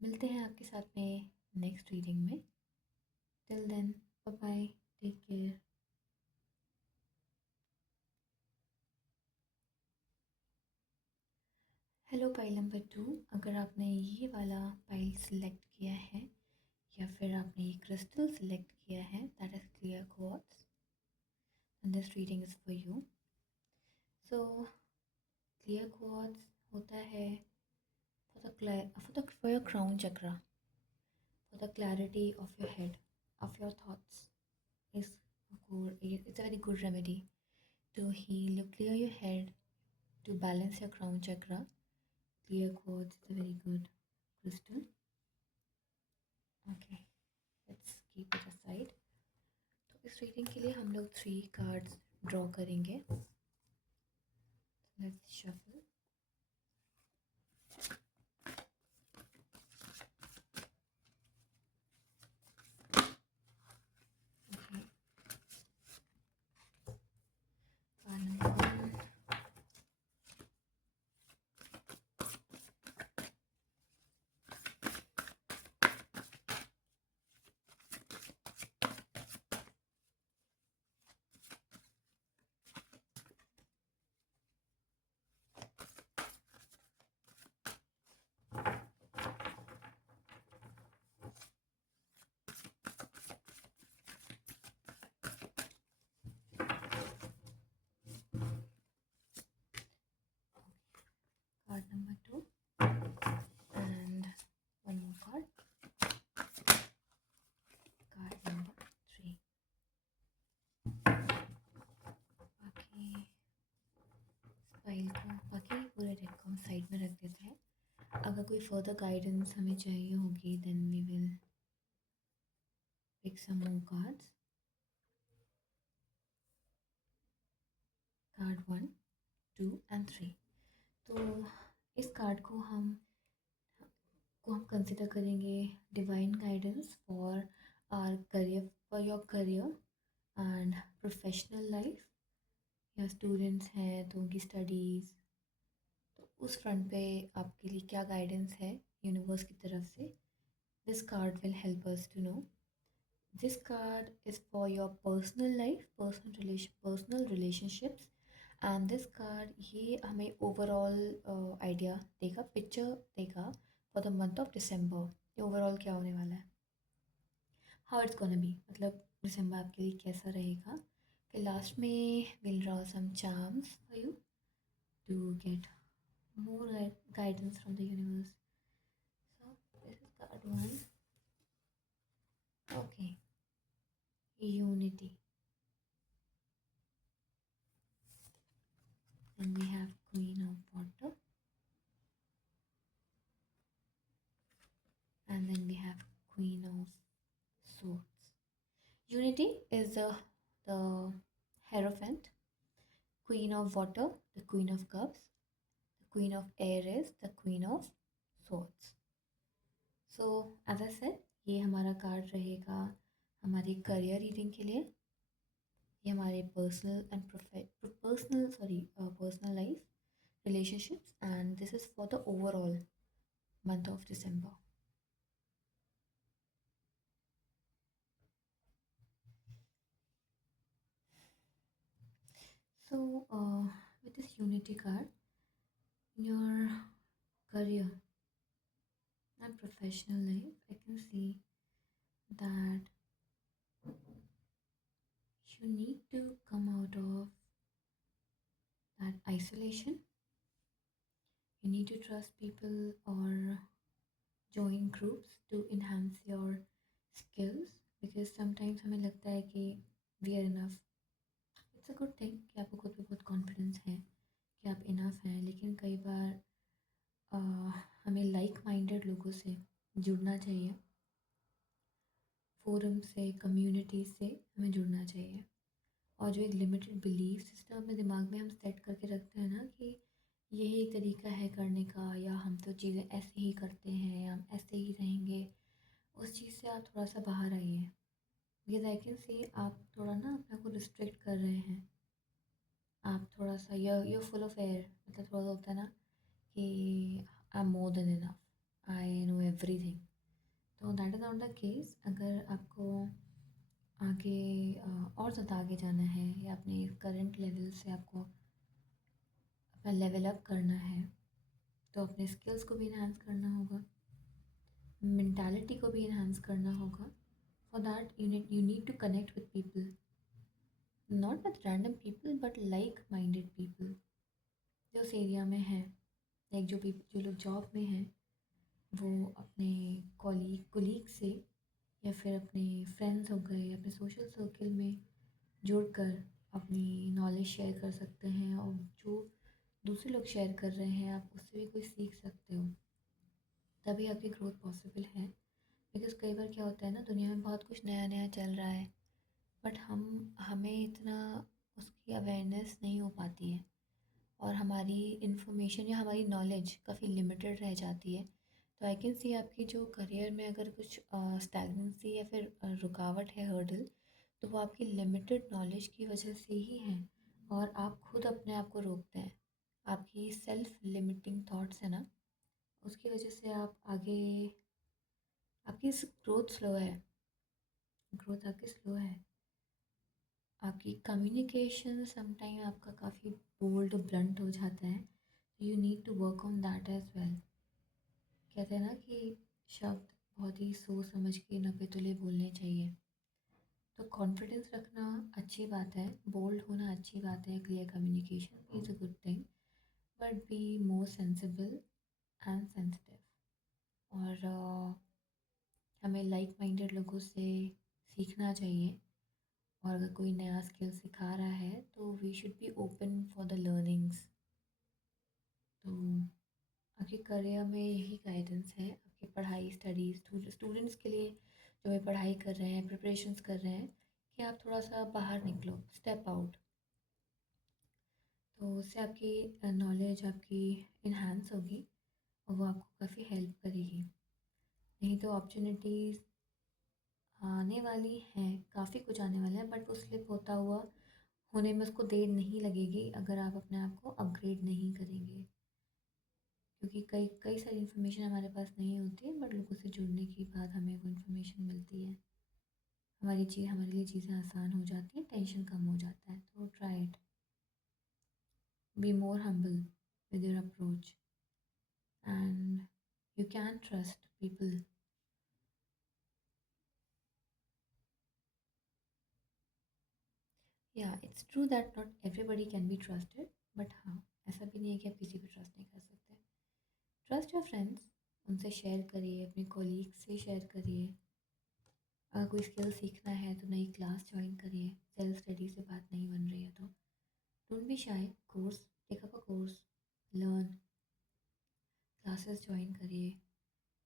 मिलते हैं आपके साथ में नेक्स्ट रीडिंग में। Till then, bye bye, take care. Hello pile number 2, अगर आपने ये वाला पाइल सिलेक्ट किया है या फिर आपने ये क्रिस्टल सिलेक्ट किया है, that is clear quartz, and this reading is for you. So clear quartz होता है for your crown chakra, for the clarity of your head, of your thoughts. Is it's a very good remedy to heal, clear your head, to balance your crown chakra. Clear quartz is a very good crystal. Okay, let's keep it aside. तो इस reading के लिए हम लोग 3 cards draw करेंगे। Let's shuffle. Card number 2 and one more card. Card number 3. बाकी file को, बाकी पूरे डेक को हम साइड में रख देते हैं। अगर कोई फर्दर गाइडेंस हमें चाहिए होगी then we will pick some more cards. Card 1, 2 and 3। तो इस कार्ड को हम कंसिडर करेंगे divine guidance for our career, for your career and professional life, या स्टूडेंट्स हैं तो उनकी स्टडीज़, तो उस फ्रंट पे आपके लिए क्या गाइडेंस है यूनिवर्स की तरफ से, this card will help us to know. This card is for your personal life, personal relationships, and this card ये हमें ओवरऑल आइडिया देगा, पिक्चर देगा फॉर द मंथ ऑफ दिसंबर. ये ओवरऑल क्या होने वाला है, हाउ इट्स गोना बी, मतलब दिसंबर आपके लिए कैसा रहेगा. कि लास्ट में will draw some charms for you to get more guidance from the universe. So this is card one. Okay, unity. Then we have Queen of Water. And then we have Queen of Swords. Unity is the Hierophant. Queen of Water, the Queen of Cups. The Queen of Air is the Queen of Swords. So as I said, ये हमारा card रहेगा हमारी career reading के लिए, ये हमारे personal life, relationships, and this is for the overall month of December. So with this unity card, in your career and professional life, I can see that you need to come out of that isolation. You need to trust people or join groups to enhance your skills, because sometimes हमें लगता है कि we are enough. It's a good thing कि आपको खुद पे बहुत confidence है कि आप इनफ हैं, लेकिन कई बार हमें लाइक माइंडेड लोगों से जुड़ना चाहिए, फोरम से, कम्युनिटी से हमें जुड़ना चाहिए. और जो एक लिमिटेड बिलीफ सिस्टम अपने दिमाग में हम सेट करके रखते हैं ना कि यही तरीका है करने का, या हम तो चीज़ें ऐसे ही करते हैं, हम ऐसे ही रहेंगे, उस चीज़ से आप थोड़ा सा बाहर आइए. बिकॉज आई कैन सी आप थोड़ा ना अपने को रिस्ट्रिक्ट कर रहे हैं. आप थोड़ा सा यू फुल ऑफ एयर, मतलब थोड़ा सा होता है ना कि I am more than enough, I know everything. तो that is not the case. अगर आपको आगे और ज़्यादा आगे जाना है, या अपने करंट लेवल से आपको अपना लेवल अप करना है, तो अपने स्किल्स को भी इन्हांस करना होगा, मेंटालिटी को भी इन्हांस करना होगा. For that you need to connect with people, not with random people but like minded people जो उस एरिया में है. लाइक जो लोग जॉब में हैं, वो अपने कोलीग से, या फिर अपने फ्रेंड्स हो गए, अपने सोशल सर्कल में जुड़कर अपनी नॉलेज शेयर कर सकते हैं, और जो दूसरे लोग शेयर कर रहे हैं आप उससे भी कोई सीख सकते हो. तभी आपकी ग्रोथ पॉसिबल है. बिकॉज़ कई बार क्या होता है ना, दुनिया में बहुत कुछ नया नया चल रहा है, बट हमें इतना उसकी अवेयरनेस नहीं हो पाती है, और हमारी इन्फॉर्मेशन या हमारी नॉलेज काफ़ी लिमिटेड रह जाती है. तो आई कैन सी आपकी जो करियर में अगर कुछ स्टैगनेंसी या फिर रुकावट है, हर्डल, तो वो आपकी लिमिटेड नॉलेज की वजह से ही है, और आप खुद अपने आप को रोकते हैं. आपकी सेल्फ लिमिटिंग थॉट्स है ना, उसकी वजह से आप आगे, आपकी ग्रोथ स्लो है, ग्रोथ आपकी स्लो है. आपकी कम्युनिकेशन समटाइम आपका काफ़ी बोल्ड और ब्लंट हो जाता है. You need to work on that as well. कहते हैं ना कि शब्द बहुत ही सोच समझ के नपे तुले बोलने चाहिए. तो कॉन्फिडेंस रखना अच्छी बात है, बोल्ड होना अच्छी बात है, clear communication is a good thing, but be more sensible and sensitive. और हमें लाइक माइंडेड लोगों से सीखना चाहिए, और अगर कोई नया स्किल सिखा रहा है तो we should be open for the learnings. तो आपके करियर में यही गाइडेंस है, आपकी पढ़ाई, स्टडीज़, स्टूडेंट्स के लिए जो भी पढ़ाई कर रहे हैं, प्रिपरेशंस कर रहे हैं, कि आप थोड़ा सा बाहर निकलो, स्टेप आउट. तो उससे आपकी नॉलेज आपकी इन्हांस होगी, और वो आपको काफ़ी हेल्प करेगी. नहीं तो अपॉर्चुनिटीज़ आने वाली हैं, काफ़ी कुछ आने वाला है, बट वो स्लिप होता हुआ होने में उसको देर नहीं लगेगी अगर आप अपने आप को अपग्रेड नहीं करेंगे। क्योंकि कई कई सारी इन्फॉर्मेशन हमारे पास नहीं होती है, बट लोगों से जुड़ने के बाद हमें वो इन्फॉर्मेशन मिलती है। हमारे लिए चीज़ें आसान हो जाती हैं, टेंशन कम हो जाता है। तो try it, be more humble with your approach, and you can trust people. या it's true that not everybody can be trusted, but हाँ, ऐसा भी नहीं है कि आप किसी को ट्रस्ट नहीं कर सकते। ट्रस्ट योर फ्रेंड्स, उनसे शेयर करिए, अपने कॉलीग से शेयर करिए। अगर कोई स्किल सीखना है तो नई क्लास ज्वाइन करिए, सेल्फ स्टडी से बात नहीं बन रही है तो don't be shy, course, take up a course, learn, classes join करिए,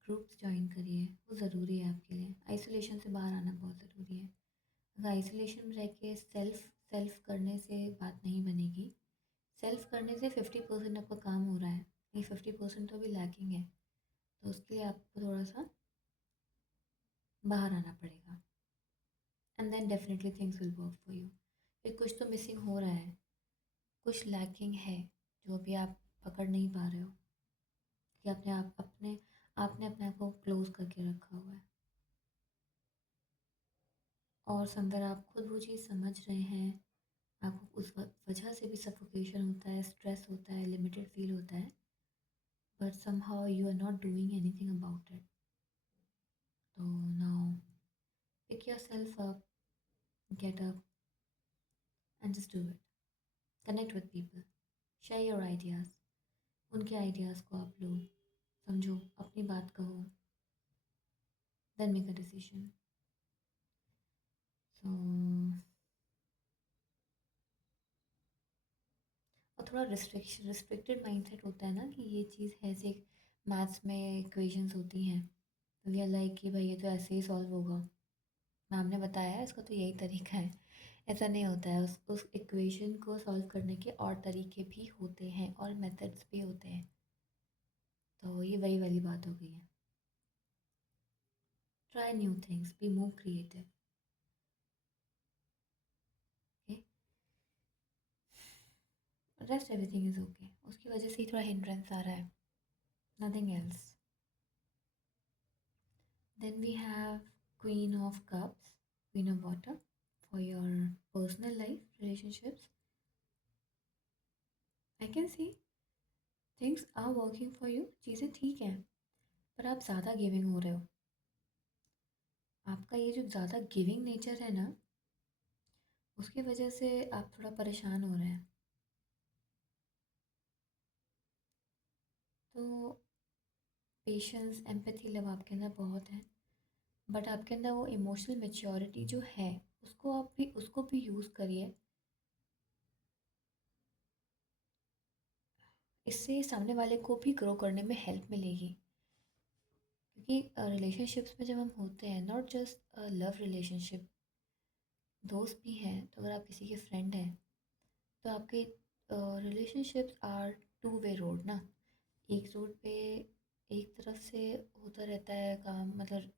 ग्रुप्स ज्वाइन करिए। वो ज़रूरी है आपके लिए। आइसोलेशन से बाहर आना बहुत ज़रूरी है। अगर आइसोलेशन में रह के सेल्फ सेल्फ करने से बात नहीं बनेगी। सेल्फ करने से 50% आपका काम हो रहा है, नहीं 50% तो अभी लैकिंग है। तो उसके लिए आपको थोड़ा सा बाहर आना पड़ेगा, and then definitely things will work for you. फिर कुछ तो मिसिंग हो रहा है, कुछ लैकिंग है जो अभी आप पकड़ नहीं पा रहे हो, कि आपने अपने आप को क्लोज करके रखा हुआ है। और समवेयर आप खुद वो चीज़ समझ रहे हैं, आपको उस वजह से भी सफोकेशन होता है, स्ट्रेस होता है, लिमिटेड फील होता है, but somehow you are not doing anything about it. तो now pick yourself up, get up and just do it. Connect with people, share your ideas, उनके आइडियाज़ को आप लो, समझो, अपनी बात कहो, then make a decision. So और थोड़ा रिस्ट्रिक्टेड माइंडसेट होता है ना, कि ये चीज़ है, ऐसे मैथ्स में इक्वेशंस होती हैं, तो वी आर लाइक कि भाई ये तो ऐसे ही सॉल्व होगा, मैम ने बताया है, इसका तो यही तरीका है। ऐसा नहीं होता है। उस इक्वेशन को सॉल्व करने के और तरीके भी होते हैं और मेथड्स भी होते हैं। तो ये वही वाली बात हो गई है। Try new things, be more creative. Okay, rest everything is okay. उसकी वजह से ही थोड़ा हिंड्रेंस आ रहा है, nothing else. Then we have Queen of Cups, Queen of Water, for your personal life, relationships. I can see things are working for you, चीज़ें ठीक हैं, पर आप ज़्यादा गिविंग हो रहे हो। आपका ये जो ज़्यादा गिविंग नेचर है ना, उसकी वजह से आप थोड़ा परेशान हो रहे हैं। तो पेशेंस, एम्पैथी लव आपके अंदर बहुत है, बट आपके अंदर वो इमोशनल मेच्योरिटी जो है, उसको भी यूज़ करिए। इससे सामने वाले को भी ग्रो करने में हेल्प मिलेगी। क्योंकि रिलेशनशिप्स में जब हम होते हैं, नॉट जस्ट लव रिलेशनशिप, दोस्त भी हैं, तो अगर आप किसी के फ्रेंड हैं, तो आपके relationships are two way road ना। एक रोड पे एक तरफ से होता रहता है काम, मतलब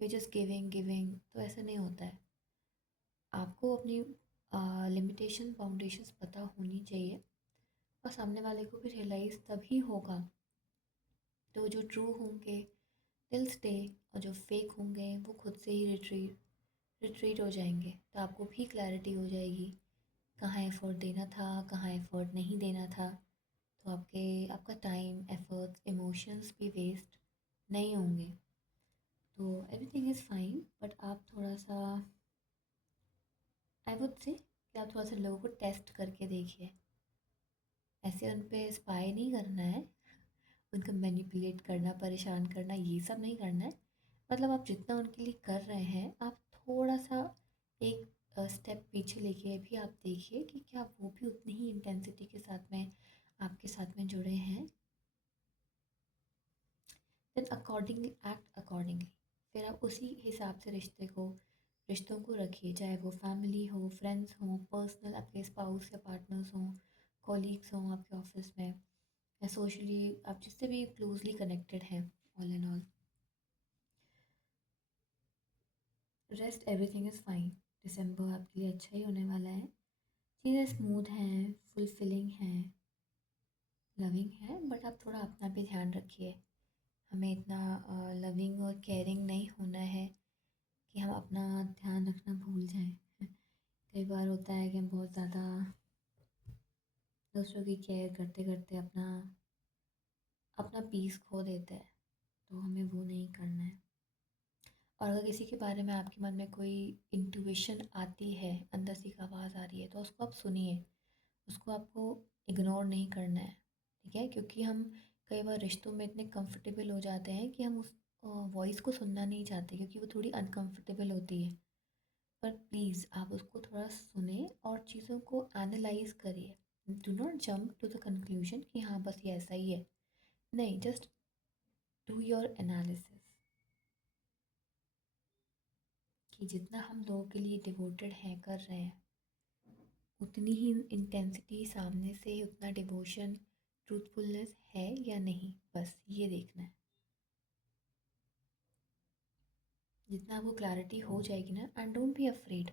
यू जस्ट गिविंग गिविंग, तो ऐसा नहीं होता है। आपको अपनी लिमिटेशन बाउंडेशंस पता होनी चाहिए, और सामने वाले को भी रियलाइज़ तभी होगा। तो जो ट्रू होंगे दिल स्टे, और जो फेक होंगे वो खुद से ही रिट्रीट हो जाएंगे। तो आपको भी क्लैरिटी हो जाएगी कहाँ एफ़र्ट देना था, कहाँ एफ़र्ट नहीं देना था। तो आपका टाइम, एफ़र्ट्स, इमोशंस भी वेस्ट नहीं होंगे। तो एवरीथिंग इज़ फाइन, बट आप थोड़ा सा, आई वुड से कि आप थोड़ा सा लोगों को टेस्ट करके देखिए। ऐसे उन पे स्पाई नहीं करना है, उनको मैनिपुलेट करना, परेशान करना, ये सब नहीं करना है। मतलब आप जितना उनके लिए कर रहे हैं, आप थोड़ा सा एक स्टेप पीछे लेके भी आप देखिए कि क्या वो भी उतनी ही इंटेंसिटी के साथ में आपके साथ में जुड़े हैं। Then accordingly act accordingly. फिर आप उसी हिसाब से रिश्तों को रखिए, चाहे वो फैमिली हो, फ्रेंड्स हों, पर्सनल आपके स्पाउस या पार्टनर्स हों, कॉलीग्स हों आपके ऑफिस में, या सोशली आप जिससे भी क्लोजली कनेक्टेड हैं, all and all. Rest everything is fine. दिसंबर आपके लिए अच्छा ही होने वाला है। चीज़ें स्मूथ हैं, फुलफिलिंग हैं, लविंग है, बट आप थोड़ा अपना भी ध्यान रखिए। हमें इतना लविंग और केयरिंग नहीं होना है कि हम अपना ध्यान रखना भूल जाएं। कई बार होता है कि हम बहुत ज़्यादा दूसरों की केयर करते करते अपना अपना पीस खो देते हैं, तो हमें वो नहीं करना है। और अगर किसी के बारे में आपके मन में कोई इंट्यूशन आती है, अंदर से एक आवाज़ आ रही है, तो उसको आप सुनिए। उसको आपको इग्नोर नहीं करना है, ठीक है? क्योंकि हम कई बार रिश्तों में इतने कंफर्टेबल हो जाते हैं कि हम उस वॉइस को सुनना नहीं चाहते, क्योंकि वो थोड़ी अनकंफर्टेबल होती है। पर प्लीज़ आप उसको थोड़ा सुने और चीज़ों को एनालाइज करिए। Do not jump to the conclusion कि हाँ बस ये ऐसा ही है। नहीं, जस्ट डू योर एनालिसिस कि जितना हम लोगों के लिए डिवोटेड हैं, कर रहे हैं, उतनी ही इंटेंसिटी सामने से उतना डिवोशन, ट्रूथफुलनेस है या नहीं, बस ये देखना है। जितना वो क्लैरिटी हो जाएगी ना, एंड डोंट बी अफ्रेड।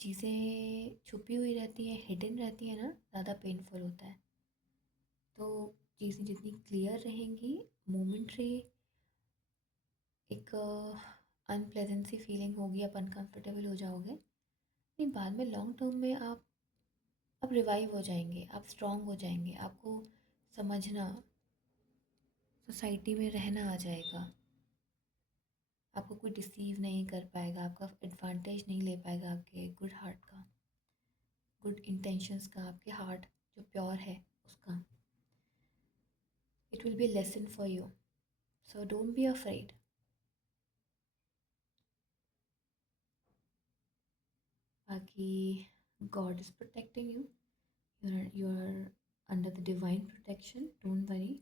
चीज़ें छुपी हुई रहती हैं, हिडन रहती हैं ना, ज़्यादा पेनफुल होता है। तो चीज़ें जितनी क्लियर रहेंगी, मोमेंट्री एक अनप्लेजेंट सी फीलिंग होगी, आप अनकंफर्टेबल हो जाओगे, लेकिन बाद में लॉन्ग टर्म में आप रिवाइव हो जाएंगे, आप स्ट्रांग हो जाएंगे, आपको समझना, सोसाइटी में रहना आ जाएगा। आपको कोई डिसीव नहीं कर पाएगा, आपका एडवांटेज नहीं ले पाएगा आपके गुड हार्ट का, गुड इंटेंशंस का, आपके हार्ट जो प्योर है उसका। It will be lesson for you, so don't be afraid. बाकी god is protecting you, you are under the divine protection, don't worry.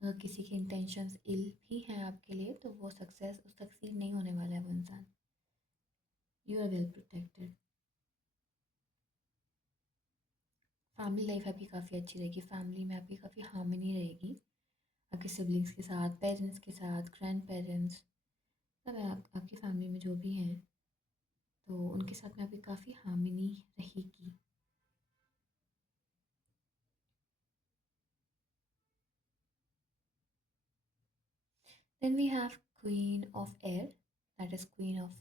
अगर किसी के इंटेंशंस इल भी हैं आपके लिए, तो वो सक्सीड नहीं होने वाला है वो इंसान। You are well protected. Family life आपकी काफ़ी अच्छी रहेगी, फैमिली में आपकी काफ़ी हार्मनी रहेगी, आपके सिबलिंग्स के साथ, पेरेंट्स के साथ, ग्रैंड पेरेंट्स, सब है आपकी फैमिली में जो भी हैं, तो उनके साथ में आपकी काफ़ी हार्मनी रहेगी। Then we have queen of air, that is queen of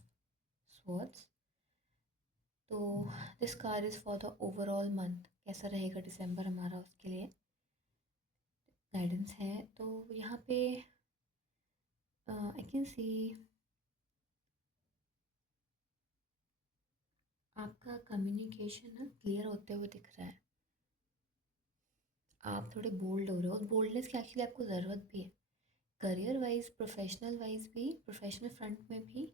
swords. तो this card is for the overall month, कैसा रहेगा दिसंबर हमारा, उसके लिए गाइडेंस है। तो यहाँ पे आई कैन सी आपका कम्युनिकेशन ना क्लियर होते हुए दिख रहा है। आप थोड़े बोल्ड हो रहे हो, और बोल्डनेस की एक्चुअली आपको ज़रूरत भी है, करियर वाइज, प्रोफेशनल वाइज भी, प्रोफेशनल फ्रंट में भी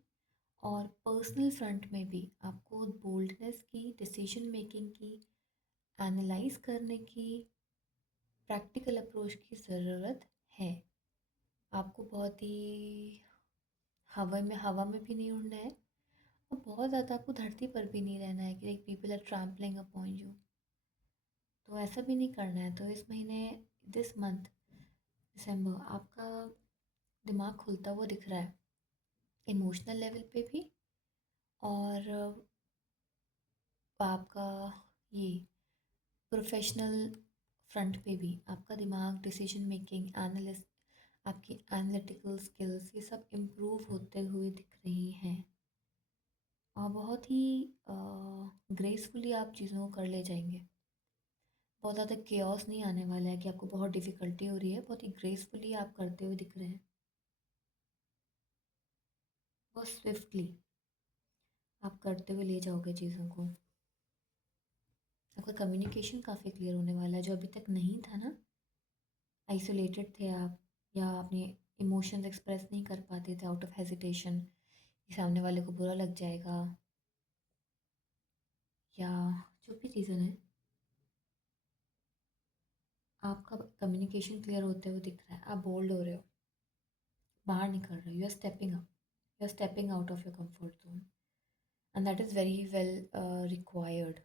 और पर्सनल फ्रंट में भी आपको बोल्डनेस की, डिसीजन मेकिंग की, एनालाइज करने की, प्रैक्टिकल अप्रोच की ज़रूरत है। आपको बहुत ही हवा में भी नहीं उड़ना है, और बहुत ज़्यादा आपको धरती पर भी नहीं रहना है कि people are trampling upon you, तो ऐसा भी नहीं करना है। तो इस महीने, दिस मंथ दिसंबर, आपका दिमाग खुलता हुआ दिख रहा है, इमोशनल लेवल पे भी, और आपका ये प्रोफेशनल फ्रंट पे भी आपका दिमाग, डिसीजन मेकिंग, एनालिस्ट, आपकी एनालिटिकल स्किल्स, ये सब इम्प्रूव होते हुए दिख रही हैं, और बहुत ही ग्रेसफुली आप चीज़ों को कर ले जाएंगे। बहुत ज़्यादा केओस नहीं आने वाला है कि आपको बहुत डिफ़िकल्टी हो रही है, बहुत ही ग्रेसफुली आप करते हुए दिख रहे हैं, बहुत स्विफ्टली आप करते हुए ले जाओगे चीज़ों को। आपका कम्युनिकेशन काफ़ी क्लियर होने वाला है, जो अभी तक नहीं था ना, आइसोलेटेड थे आप, या अपने इमोशंस एक्सप्रेस नहीं कर पाते थे आउट ऑफ हेजिटेशन कि सामने वाले को बुरा लग जाएगा, या जो भी रीज़न है, आपका कम्युनिकेशन क्लियर होते हुए दिख रहा है, आप बोल्ड हो रहे हो, बाहर निकल रहे हो, you are stepping up, you are stepping out of your comfort zone, and that is very well required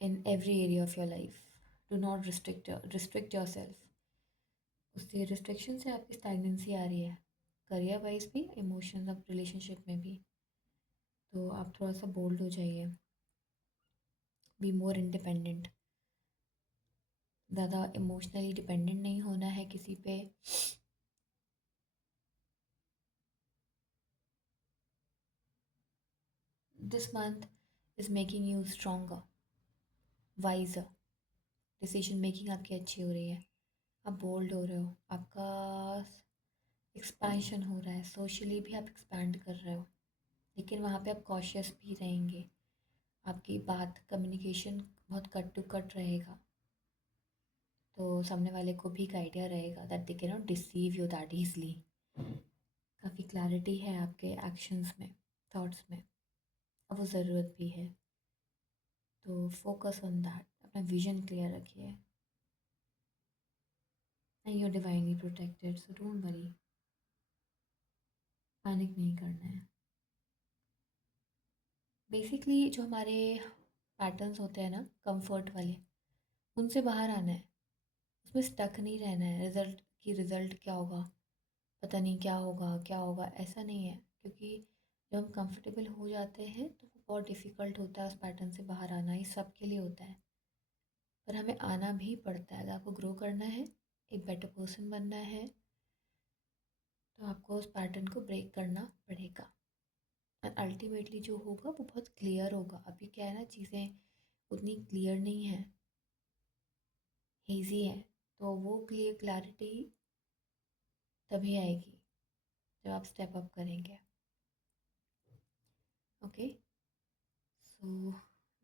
in every area of your life. Do not restrict yourself. उससे रिस्ट्रिक्शन से आपकी स्टैगनेंसी आ रही है, करियर वाइज भी, emotions अब relationship में भी। तो आप थोड़ा सा बोल्ड हो जाइए, बी मोर इंडिपेंडेंट। ज़्यादा इमोशनली डिपेंडेंट नहीं होना है किसी पे। This month is making you stronger, wiser. Decision making आपकी अच्छी हो रही है, आप बोल्ड हो रहे हो, आपका एक्सपेंशन हो रहा है, सोशली भी आप एक्सपैंड कर रहे हो, लेकिन वहाँ पे आप कॉशियस भी रहेंगे। आपकी बात कम्युनिकेशन बहुत कट टू कट रहेगा, तो सामने वाले को भी एक आइडिया रहेगा that they can not deceive you that easily. काफ़ी क्लैरिटी है आपके एक्शंस में, थॉट्स में, अब वो ज़रूरत भी है। तो फोकस ऑन दैट, अपना विजन क्लियर रखिए। And you are divinely protected, so don't worry, panic नहीं करना है। बेसिकली जो हमारे पैटर्न्स होते हैं ना कंफर्ट वाले, उनसे बाहर आना है, उसमें स्टक नहीं रहना है। रिज़ल्ट क्या होगा, पता नहीं क्या होगा क्या होगा, ऐसा नहीं है। क्योंकि जब हम कंफर्टेबल हो जाते हैं तो वो बहुत डिफ़िकल्ट होता है उस पैटर्न से बाहर आना, ही सबके लिए होता है। पर हमें आना भी पड़ता है। अगर आपको ग्रो करना है, एक बेटर पर्सन बनना है, तो आपको उस पैटर्न को ब्रेक करना पड़ेगा। और अल्टीमेटली जो होगा वो बहुत क्लियर होगा। अभी क्या है ना, चीज़ें उतनी क्लियर नहीं है, हेज़ी है। तो वो क्लैरिटी तभी आएगी जब आप स्टेप अप करेंगे। Okay, so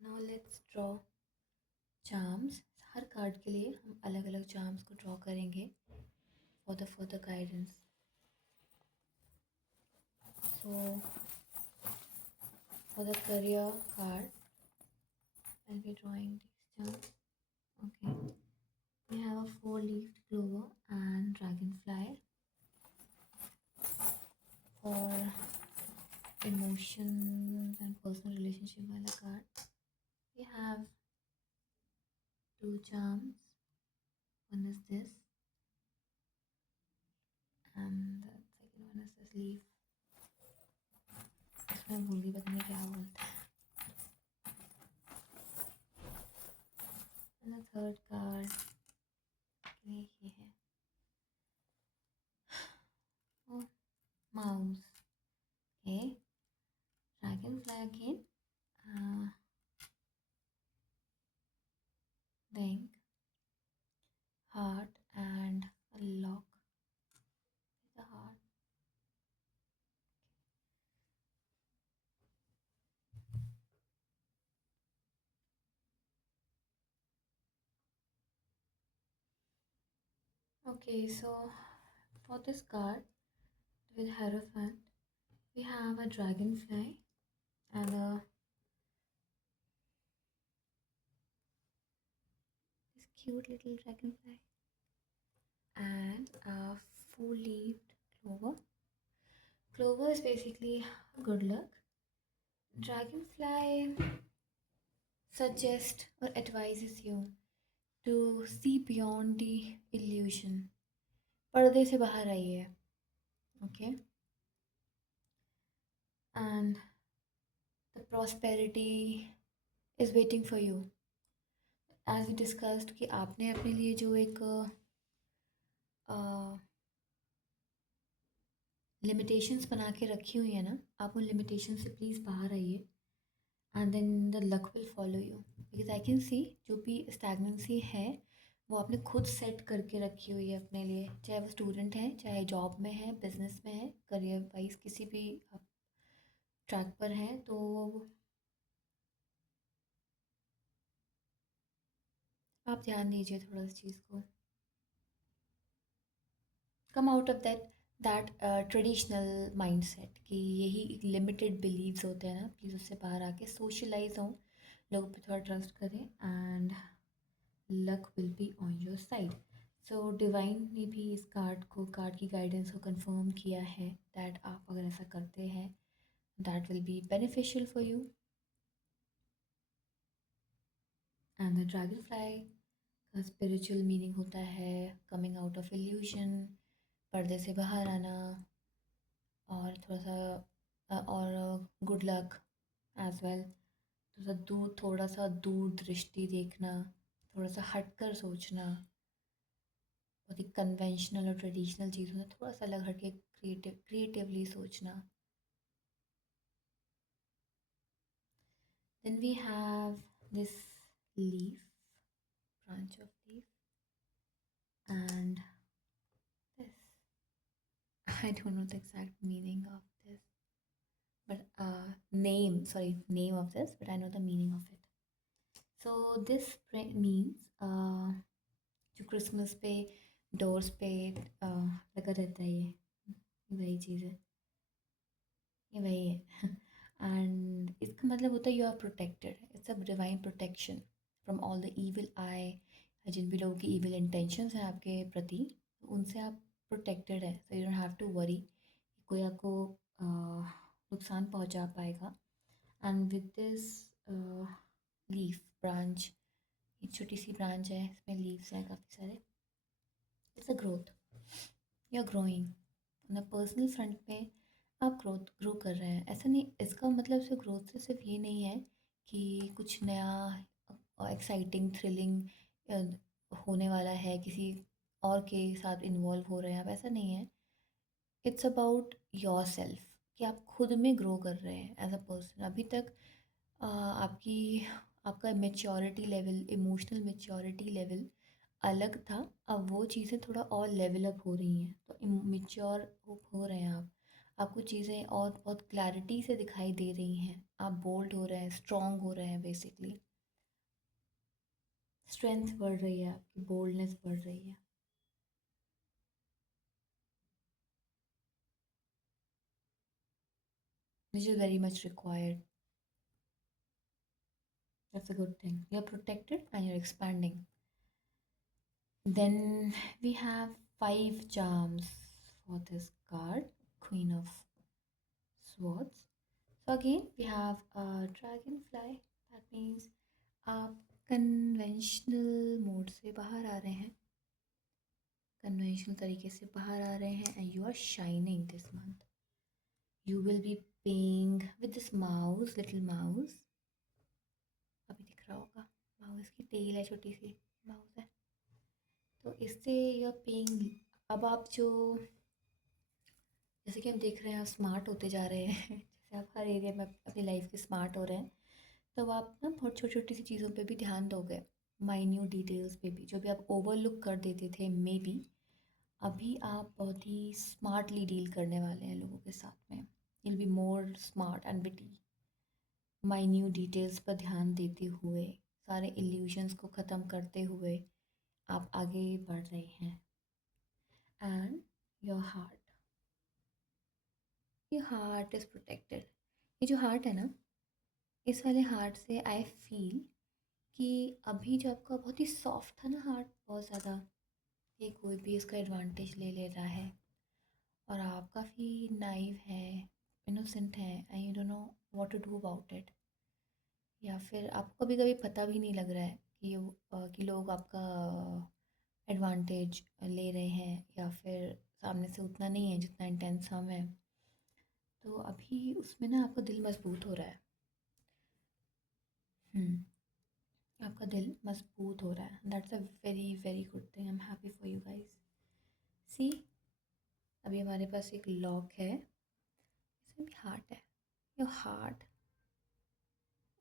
now let's draw charms. Her card के लिए हम अलग अलग चार्म्स को ड्रॉ करेंगे for the further guidance. So for the career card I'll be drawing these charms. Okay, we have a four-leaved clover and dragonfly. For emotions and personal relationship wala card, we have two charms. One is this, and the second one is this leaf. इसमें भूल गई पता नहीं क्या बोलते हैं। And the third card ये है, oh, mouse. Okay, dragonfly again. Then heart and a lock. The heart. Okay, so for this card with Hierophant, we have a dragonfly and this cute little dragonfly and a four-leaved clover. Clover is basically good luck. Dragonfly suggests or advises you to see beyond the illusion. पर्दे से बाहर आइए, okay? And the prosperity is waiting for you. As we discussed कि आपने अपने लिए जो एक लिमिटेशंस बना के रखी हुई है ना, आप उन लिमिटेशन से प्लीज़ बाहर आइए। And then the luck will follow you, because I can see जो भी स्टैगनेंसी है वो आपने खुद सेट करके रखी हुई है अपने लिए। चाहे वो स्टूडेंट है, चाहे जॉब में है, बिजनेस में है, करियर वाइज किसी भी आप ट्रैक पर हैं, तो आप ध्यान दीजिए थोड़ा इस चीज़ को। Come out of that traditional mindset कि यही लिमिटेड बिलीव्स होते हैं ना, प्लीज़ उससे बाहर आके सोशलाइज हों, लोगों पे थोड़ा ट्रस्ट करें, and luck will be on your side. So divine ने भी इस कार्ड की गाइडेंस को कंफर्म किया है दैट आप अगर ऐसा करते हैं that will be beneficial for you. And the dragon fly का स्पिरिचुअल मीनिंग होता है कमिंग आउट ऑफ इल्यूशन, पर्दे से बाहर आना, और और गुड लक एज वेल। थोड़ा सा दूर दृष्टि देखना, थोड़ा सा हटकर सोचना, बहुत ही कन्वेंशनल और ट्रेडिशनल चीज़ों से थोड़ा सा अलग हटके क्रिएटिवली सोचना। Then we have this leaf, branch of leaf, and this. I don't know the exact meaning of this, but name of this, but I know the meaning of it. So this means जो Christmas पे doors पे लगा रहता है, ये वही चीज़ है, ये वही है। एंड इसका मतलब होता है you are protected, it's a divine protection from all the evil eye. जिन भी लोगों की ईविल इंटेंशंस हैं आपके प्रति, उनसे आप प्रोटेक्टेड है, so you don't have to worry कोई आपको नुकसान पहुंचा पाएगा। And with this leaf branch, एक छोटी सी ब्रांच है, इसमें लीव्स हैं काफ़ी सारे। It's a growth, you are growing on a personal front पे, आप ग्रो कर रहे हैं। ऐसा नहीं, इसका मतलब सिर्फ ग्रोथ से सिर्फ ये नहीं है कि कुछ नया एक्साइटिंग थ्रिलिंग होने वाला है, किसी और के साथ इन्वॉल्व हो रहे हैं आप, ऐसा नहीं है। इट्स अबाउट योर सेल्फ, कि आप खुद में ग्रो कर रहे हैं एज अ पर्सन। अभी तक आपकी आपका maturity level, emotional maturity level अलग था, अब वो चीज़ें थोड़ा और लेवल अप हो रही हैं, तो मेच्योर हो रहे हैं आप। आपको चीज़ें और बहुत क्लैरिटी से दिखाई दे रही हैं, आप बोल्ड हो रहे हैं, स्ट्रॉन्ग हो रहे हैं, बेसिकली स्ट्रेंथ बढ़ रही है, आपकी बोल्डनेस बढ़ रही है, which is very much required. That's a good thing, you are protected and you are expanding. Then we have five charms for this card, Queen of Swords. So again, we have a dragonfly. That means आप conventional mode से बाहर आ रहे हैं, conventional तरीके से बाहर आ रहे हैं, and you are shining this month. You will be paying with this mouse, little mouse, अभी दिख रहा होगा, माउस की टेल है, छोटी सी माउस है। तो इससे यू आर पेइंग। अब आप जो, जैसे कि हम देख रहे हैं, आप स्मार्ट होते जा रहे हैं जैसे आप हर एरिया में अपनी लाइफ के स्मार्ट हो रहे हैं, तो आप ना बहुत छोटी छोटी सी चीज़ों पे भी ध्यान दोगे, माइन्यूट डिटेल्स पे भी, जो भी आप ओवरलुक कर देते थे मे बी, अभी आप बहुत ही स्मार्टली डील करने वाले हैं लोगों के साथ में। Will be more smart and witty, minute details पर ध्यान देते हुए, सारे इल्यूशंस को ख़त्म करते हुए आप आगे बढ़ रहे हैं। And your heart is protected. ये जो हार्ट है ना, इस वाले हार्ट से आई फील कि अभी जो आपका बहुत ही सॉफ्ट था ना हार्ट, बहुत ज़्यादा, कि कोई भी इसका एडवांटेज ले ले रहा है, और आप काफ़ी नाइव है, इनोसेंट है, and you don't know what to do about it, या फिर आपको कभी कभी पता भी नहीं लग रहा है कि लोग आपका एडवांटेज ले रहे हैं, या फिर सामने से उतना नहीं है जितना इंटेंस हम है। तो अभी उसमें ना आपका दिल मजबूत हो रहा है। आपका दिल मजबूत हो रहा है, that's a very very good thing, I am happy for you guys. See, अभी हमारे पास एक लॉक है, इसमें भी हार्ट है। Your heart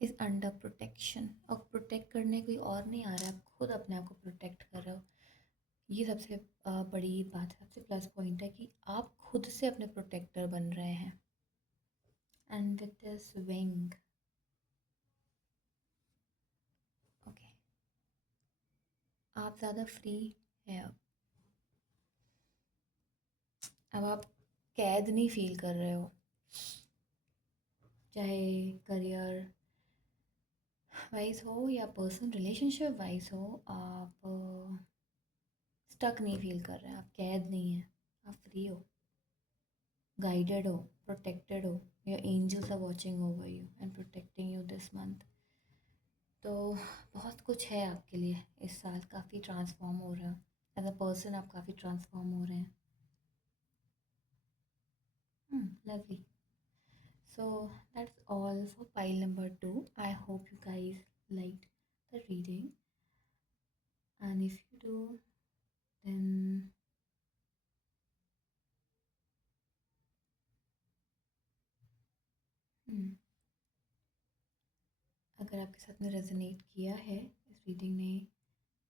is under protection, और प्रोटेक्ट करने कोई और नहीं आ रहा है, आप खुद अपने आप को प्रोटेक्ट कर रहे हो। ये सबसे बड़ी बात है, सबसे प्लस पॉइंट है कि आप खुद से अपने प्रोटेक्टर बन रहे हैं। And with this wing, okay, आप ज़्यादा फ्री हैं अब आप कैद नहीं फील कर रहे हो, चाहे करियर वाइज हो या पर्सनल रिलेशनशिप वाइज हो, आप स्टक नहीं फील कर रहे हैं, आप कैद नहीं हैं, आप फ्री हो, गाइडेड हो, प्रोटेक्टेड हो। Your angels are watching over you and protecting you this month. तो बहुत कुछ है आपके लिए इस साल, काफ़ी ट्रांसफॉर्म हो रहा है एज अ पर्सन, आप काफ़ी ट्रांसफॉर्म हो रहे हैं। Lovely. So that's all for pile number two. I hope you guys liked the reading, and if you do, then hmm, अगर आपके साथ में रेजोनेट किया है इस रीडिंग ने,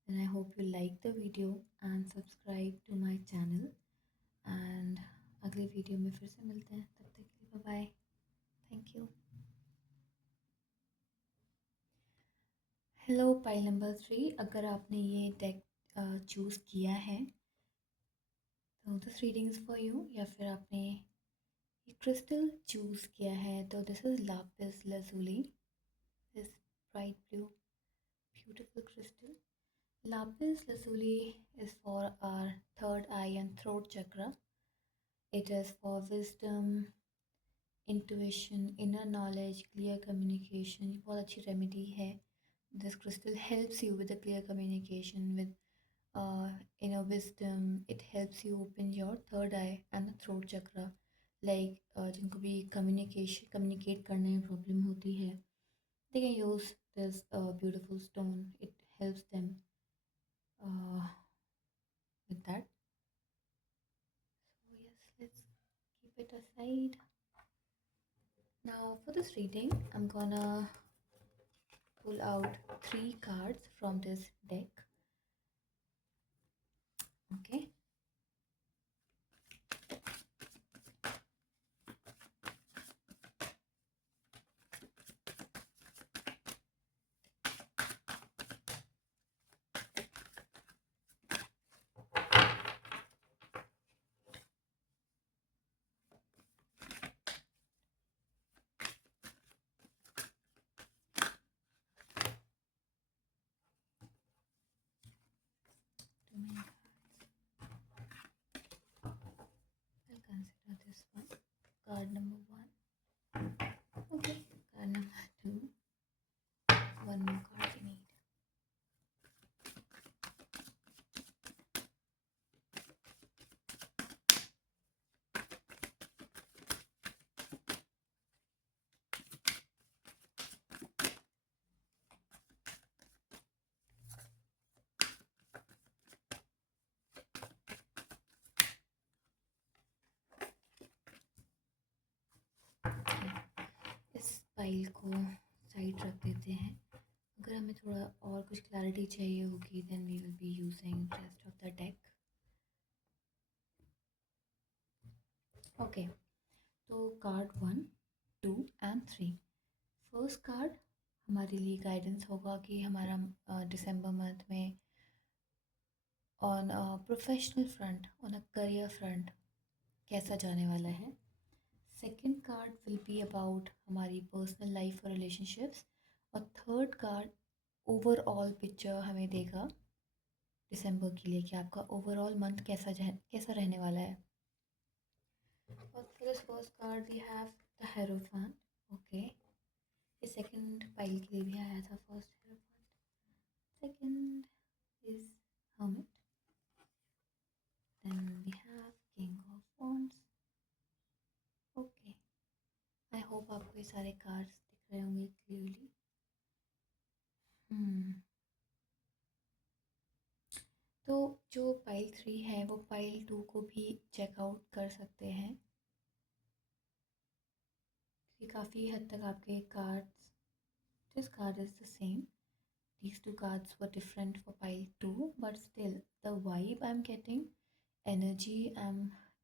then I hope you like the video and subscribe to my channel. And अगली video में फिर से मिलते हैं, तब तक के लिए bye bye. Thank you. Hello pile number three, अगर आपने ये डेक चूज़ किया है तो this reading is for you, या फिर आपने ये क्रिस्टल चूज़ किया है तो this is lapis lazuli, this bright blue beautiful crystal. Lapis lazuli is for our third eye and throat chakra. It is for wisdom, intuition, inner knowledge, clear communication। बहुत अच्छी remedy है। This crystal helps you with the clear communication, with inner wisdom. It helps you open your third eye and the throat chakra, like जिनको भी communicate करने में problem होती है, they can use this beautiful stone. It helps them uh, with that. So yes, let's keep it aside. Now for this reading, I'm gonna pull out three cards from this deck. Okay. Too many cards. I'll consider this one. Card number one. Okay. Card number two. One more card we need. इस file को side रख देते हैं। अगर हमें थोड़ा और कुछ क्लैरिटी चाहिए होगी, then we will be using rest of the deck. Okay, तो card one, two and three. First card हमारे लिए गाइडेंस होगा कि हमारा दिसंबर मंथ में on professional front, on a career front कैसा जाने वाला है। Second card will be about हमारी पर्सनल लाइफ और रिलेशनशिप्स। और थर्ड कार्ड ओवरऑल पिक्चर हमें देगा दिसंबर के लिए कि आपका ओवरऑल मंथ कैसा रहने वाला है। और for this first card we have the Hierophant. Okay, ये सेकंड पाइल के लिए भी आया था first Hierophant। Second is Hermit, then we have King of Wands। Okay, I hope आपको ये सारे कार्ड्स दिख रहे होंगे क्लियरली। तो जो पाइल थ्री है वो पाइल टू को भी चेकआउट कर सकते हैं, कि काफ़ी हद तक आपके cards, this card is the same, these two cards were different for pile 2, but still the vibe I'm getting, energy I'm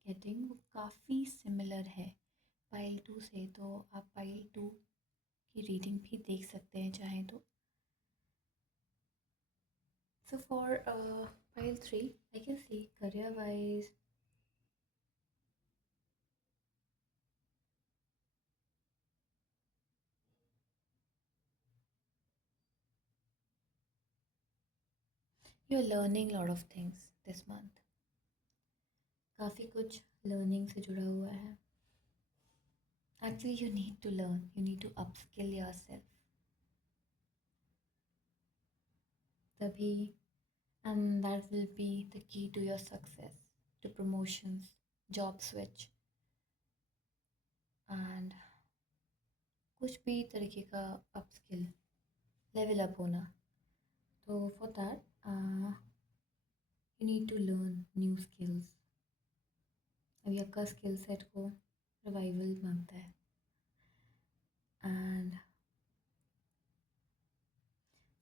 getting वो काफ़ी सिमिलर है पाइल 2 से। तो आप पाइल 2 की रीडिंग भी देख सकते हैं चाहें तो। So for pile 3 I can see career wise you're learning lot of things this month। काफ़ी कुछ लर्निंग से जुड़ा हुआ है। Actually you need to learn, you need to upskill yourself, तभी, and that will be the key to your success, to promotions, job switch। And कुछ भी तरीके का अप स्किल, लेवल अप होना। तो for that you need to learn new skills. अभी आपका skill set को रिवाइवल मांगता है। And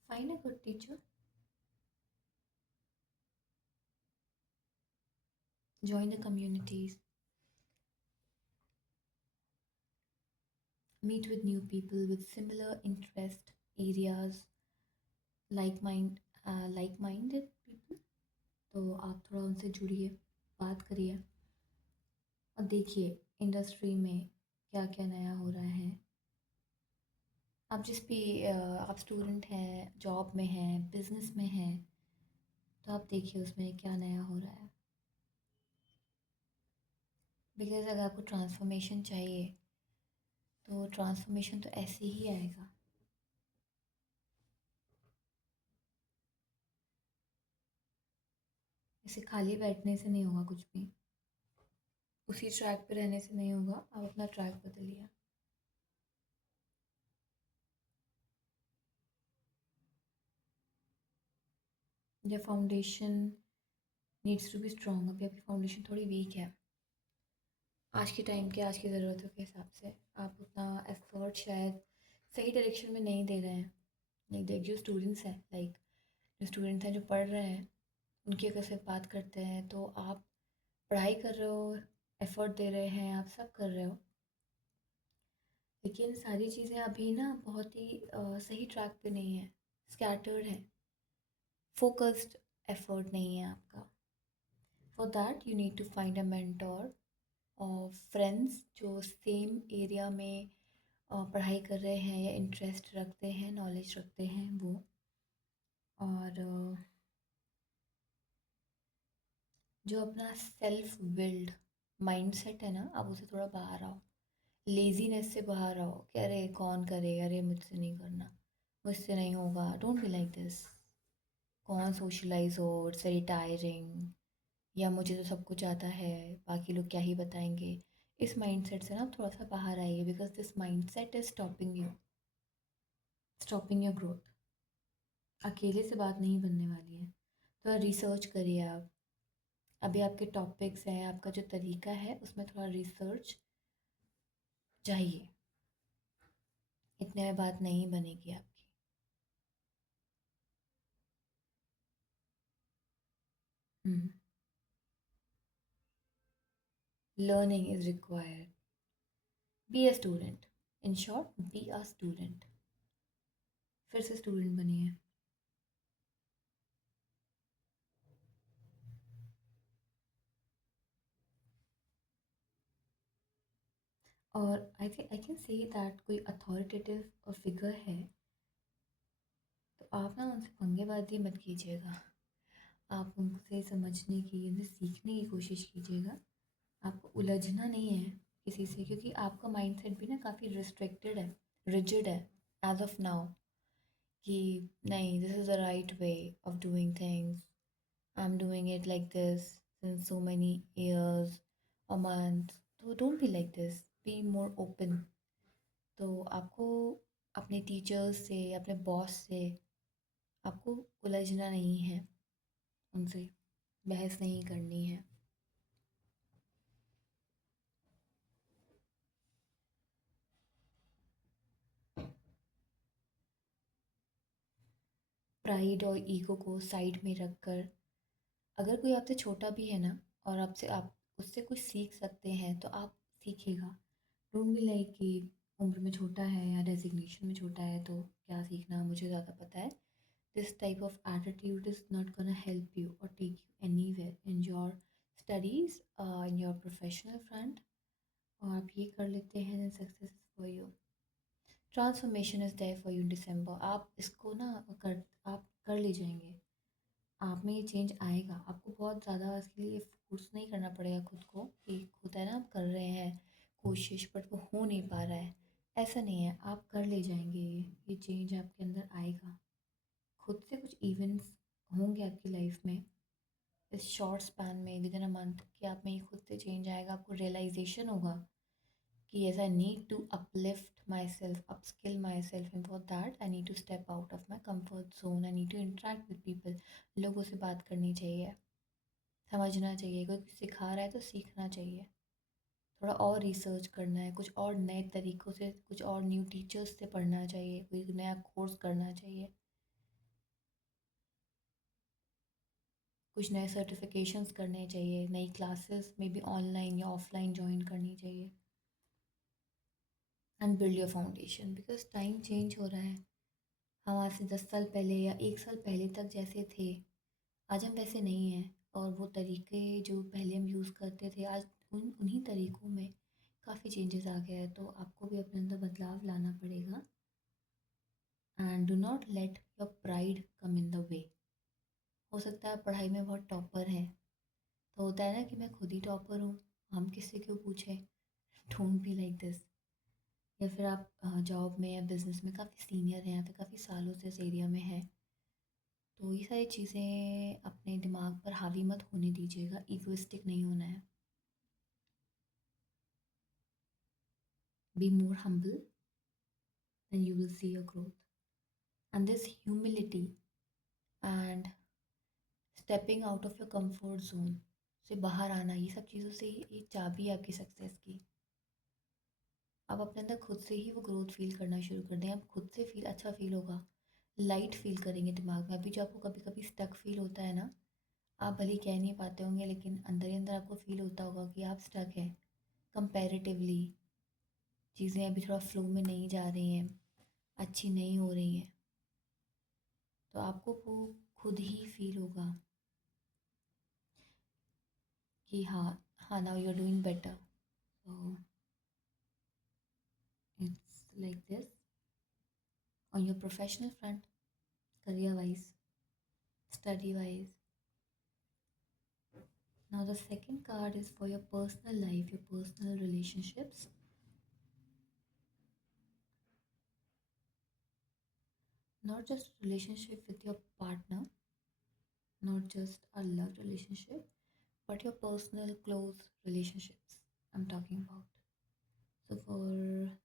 find a good teacher, join the communities, meet with new people with similar interest areas, like minded people। तो आप थोड़ा उनसे जुड़िए, बात करिए और देखिए इंडस्ट्री में क्या क्या नया हो रहा है। आप जिस भी आप स्टूडेंट हैं, जॉब में हैं, बिजनेस में हैं, तो आप देखिए उसमें क्या नया हो रहा है। बिकॉज़ अगर आपको ट्रांसफॉर्मेशन चाहिए तो ट्रांसफॉर्मेशन तो ऐसे ही आएगा। ऐसे खाली बैठने से नहीं होगा कुछ भी, उसी ट्रैक पे रहने से नहीं होगा। आप अपना ट्रैक बदलिए। या foundation needs to be strong. अभी आपकी फाउंडेशन थोड़ी वीक है आज के टाइम के, आज की ज़रूरतों के हिसाब से। आप उतना एफर्ट शायद सही डायरेक्शन में नहीं दे रहे हैं। लाइक देख जो स्टूडेंट्स हैं, लाइक जो स्टूडेंट्स हैं जो पढ़ रहे हैं, उनकी अगर से बात करते हैं तो आप पढ़ाई कर रहे हो, एफर्ट दे रहे हैं, आप सब कर रहे हो, लेकिन सारी चीज़ें अभी ना बहुत ही सही ट्रैक पे नहीं है, स्कैटर्ड है, फोकस्ड एफर्ट नहीं है आपका। For that you need to find a mentor और फ्रेंड्स जो सेम एरिया में पढ़ाई कर रहे हैं या इंटरेस्ट रखते हैं, नॉलेज रखते हैं वो। और जो अपना सेल्फ बिल्ड माइंडसेट है ना, आप उसे थोड़ा बाहर आओ, लेजीनेस से बाहर आओ कि अरे कौन करे, अरे मुझसे नहीं करना, मुझसे नहीं होगा। Don't be like this. कौन सोशलाइज हो, इट्स वेरी टायरिंग, या मुझे तो सब कुछ आता है, बाकी लोग क्या ही बताएंगे। इस माइंडसेट से ना आप थोड़ा सा बाहर आइए, because this mindset is stopping you, stopping your growth. अकेले से बात नहीं बनने वाली है। थोड़ा रिसर्च करिए आप। अभी आपके टॉपिक्स हैं, आपका जो तरीका है उसमें थोड़ा रिसर्च चाहिए। इतने में बात नहीं बनेगी आपकी। Learning is required. Be a student. In short, be a student. फिर से स्टूडेंट बनिए। और आई कैन से दैट कोई अथॉरिटेटिव फिगर है तो आप ना उनसे पंगेबाजी मत कीजिएगा। आप उनसे समझने की, उनसे सीखने की कोशिश कीजिएगा। आपको उलझना नहीं है किसी से, क्योंकि आपका माइंडसेट भी ना काफ़ी रिस्ट्रिक्टेड है, रिजिड है एज ऑफ नाउ, कि नहीं this is the right way of doing things, I am doing it like this since so many years और मंथ। तो don't be like this, be more open. तो आपको अपने teachers से, अपने बॉस से आपको उलझना नहीं है, उनसे बहस नहीं करनी है। प्राइड और ईगो को साइड में रखकर, अगर कोई आपसे छोटा भी है ना और आपसे आप उससे कुछ सीख सकते हैं तो आप सीखिएगा। डोंट बी लाइक कि उम्र में छोटा है या डेजिग्नेशन में छोटा है तो क्या सीखना, मुझे ज़्यादा पता है। This type of attitude is not gonna help you और take you anywhere in your studies, in your professional front. और आप ये कर लेते हैं, then success is for you. Transformation is there for you in December. आप इसको ना आप कर ले जाएंगे। आप में ये चेंज आएगा। आपको बहुत ज़्यादा इसके लिए फोर्स नहीं करना पड़ेगा खुद को, कि होता है ना आप कर रहे हैं कोशिश बट वो हो नहीं पा रहा है। ऐसा नहीं है, आप कर ले जाएंगे। ये चेंज आपके अंदर आएगा। खुद से कुछ इवेंट्स होंगे आपकी लाइफ में इस शॉर्ट स्पैन में, विद इन अ मंथ, कि आप में ये खुद से चेंज आएगा। आपको रियलाइजेशन होगा कि yes, I need to uplift myself, upskill myself, and for that I need to step out of my comfort zone. I need to interact with people. लोगों से बात करनी चाहिए, समझना चाहिए, कोई कुछ सिखा रहा है तो सीखना चाहिए, थोड़ा और रिसर्च करना है, कुछ और नए तरीक़ों से, कुछ और न्यू टीचर्स से पढ़ना चाहिए, कोई नया कोर्स करना चाहिए, कुछ नए सर्टिफिकेशंस करने चाहिए, नई क्लासेस में भी ऑनलाइन या ऑफलाइन ज्वाइन करनी चाहिए। And build your foundation, because time change हो रहा है। हम आज से 10 साल पहले या 1 साल पहले तक जैसे थे, आज हम वैसे नहीं हैं। और वो तरीके जो पहले हम यूज़ करते थे, आज उन्हीं तरीक़ों में काफ़ी चेंजेस आ गया है। तो आपको भी अपने अंदर बदलाव लाना पड़ेगा। And do not let your pride come in the way. हो सकता है आप पढ़ाई में बहुत टॉपर हैं, तो होता है ना कि मैं खुद ही टॉपर हूँ, हम किससे क्यों पूछें। Don't be like this. या फिर आप जॉब में या बिज़नेस में काफ़ी सीनियर हैं या फिर काफ़ी सालों से इस एरिया में हैं, तो ये सारी चीज़ें अपने दिमाग पर हावी मत होने दीजिएगा। ईगोइस्टिक नहीं होना है। Be more humble and you will see your growth. And this humility and stepping out of your comfort zone से बाहर आना, ये सब चीज़ों से ही एक चाबी है आपकी सक्सेस की। आप अपने अंदर खुद से ही वो ग्रोथ फील करना शुरू कर दें। आप खुद से फील अच्छा फील होगा, लाइट फील करेंगे दिमाग में। अभी जो आपको कभी कभी स्टक फील होता है ना, आप भले ही कह नहीं पाते होंगे, लेकिन अंदर ही अंदर आपको फील होता होगा कि आप स्टक हैं। कंपैरेटिवली चीज़ें अभी थोड़ा फ्लो में नहीं जा रही हैं, अच्छी नहीं हो रही हैं, तो आपको वो खुद ही फील होगा कि हाँ, हाँ, now you are doing better. So it's like this on your professional front, career wise, study wise. Now the second card is for your personal life, your personal relationships. Not just relationship with your partner, not just a love relationship, but your personal close relationships I'm talking about. So for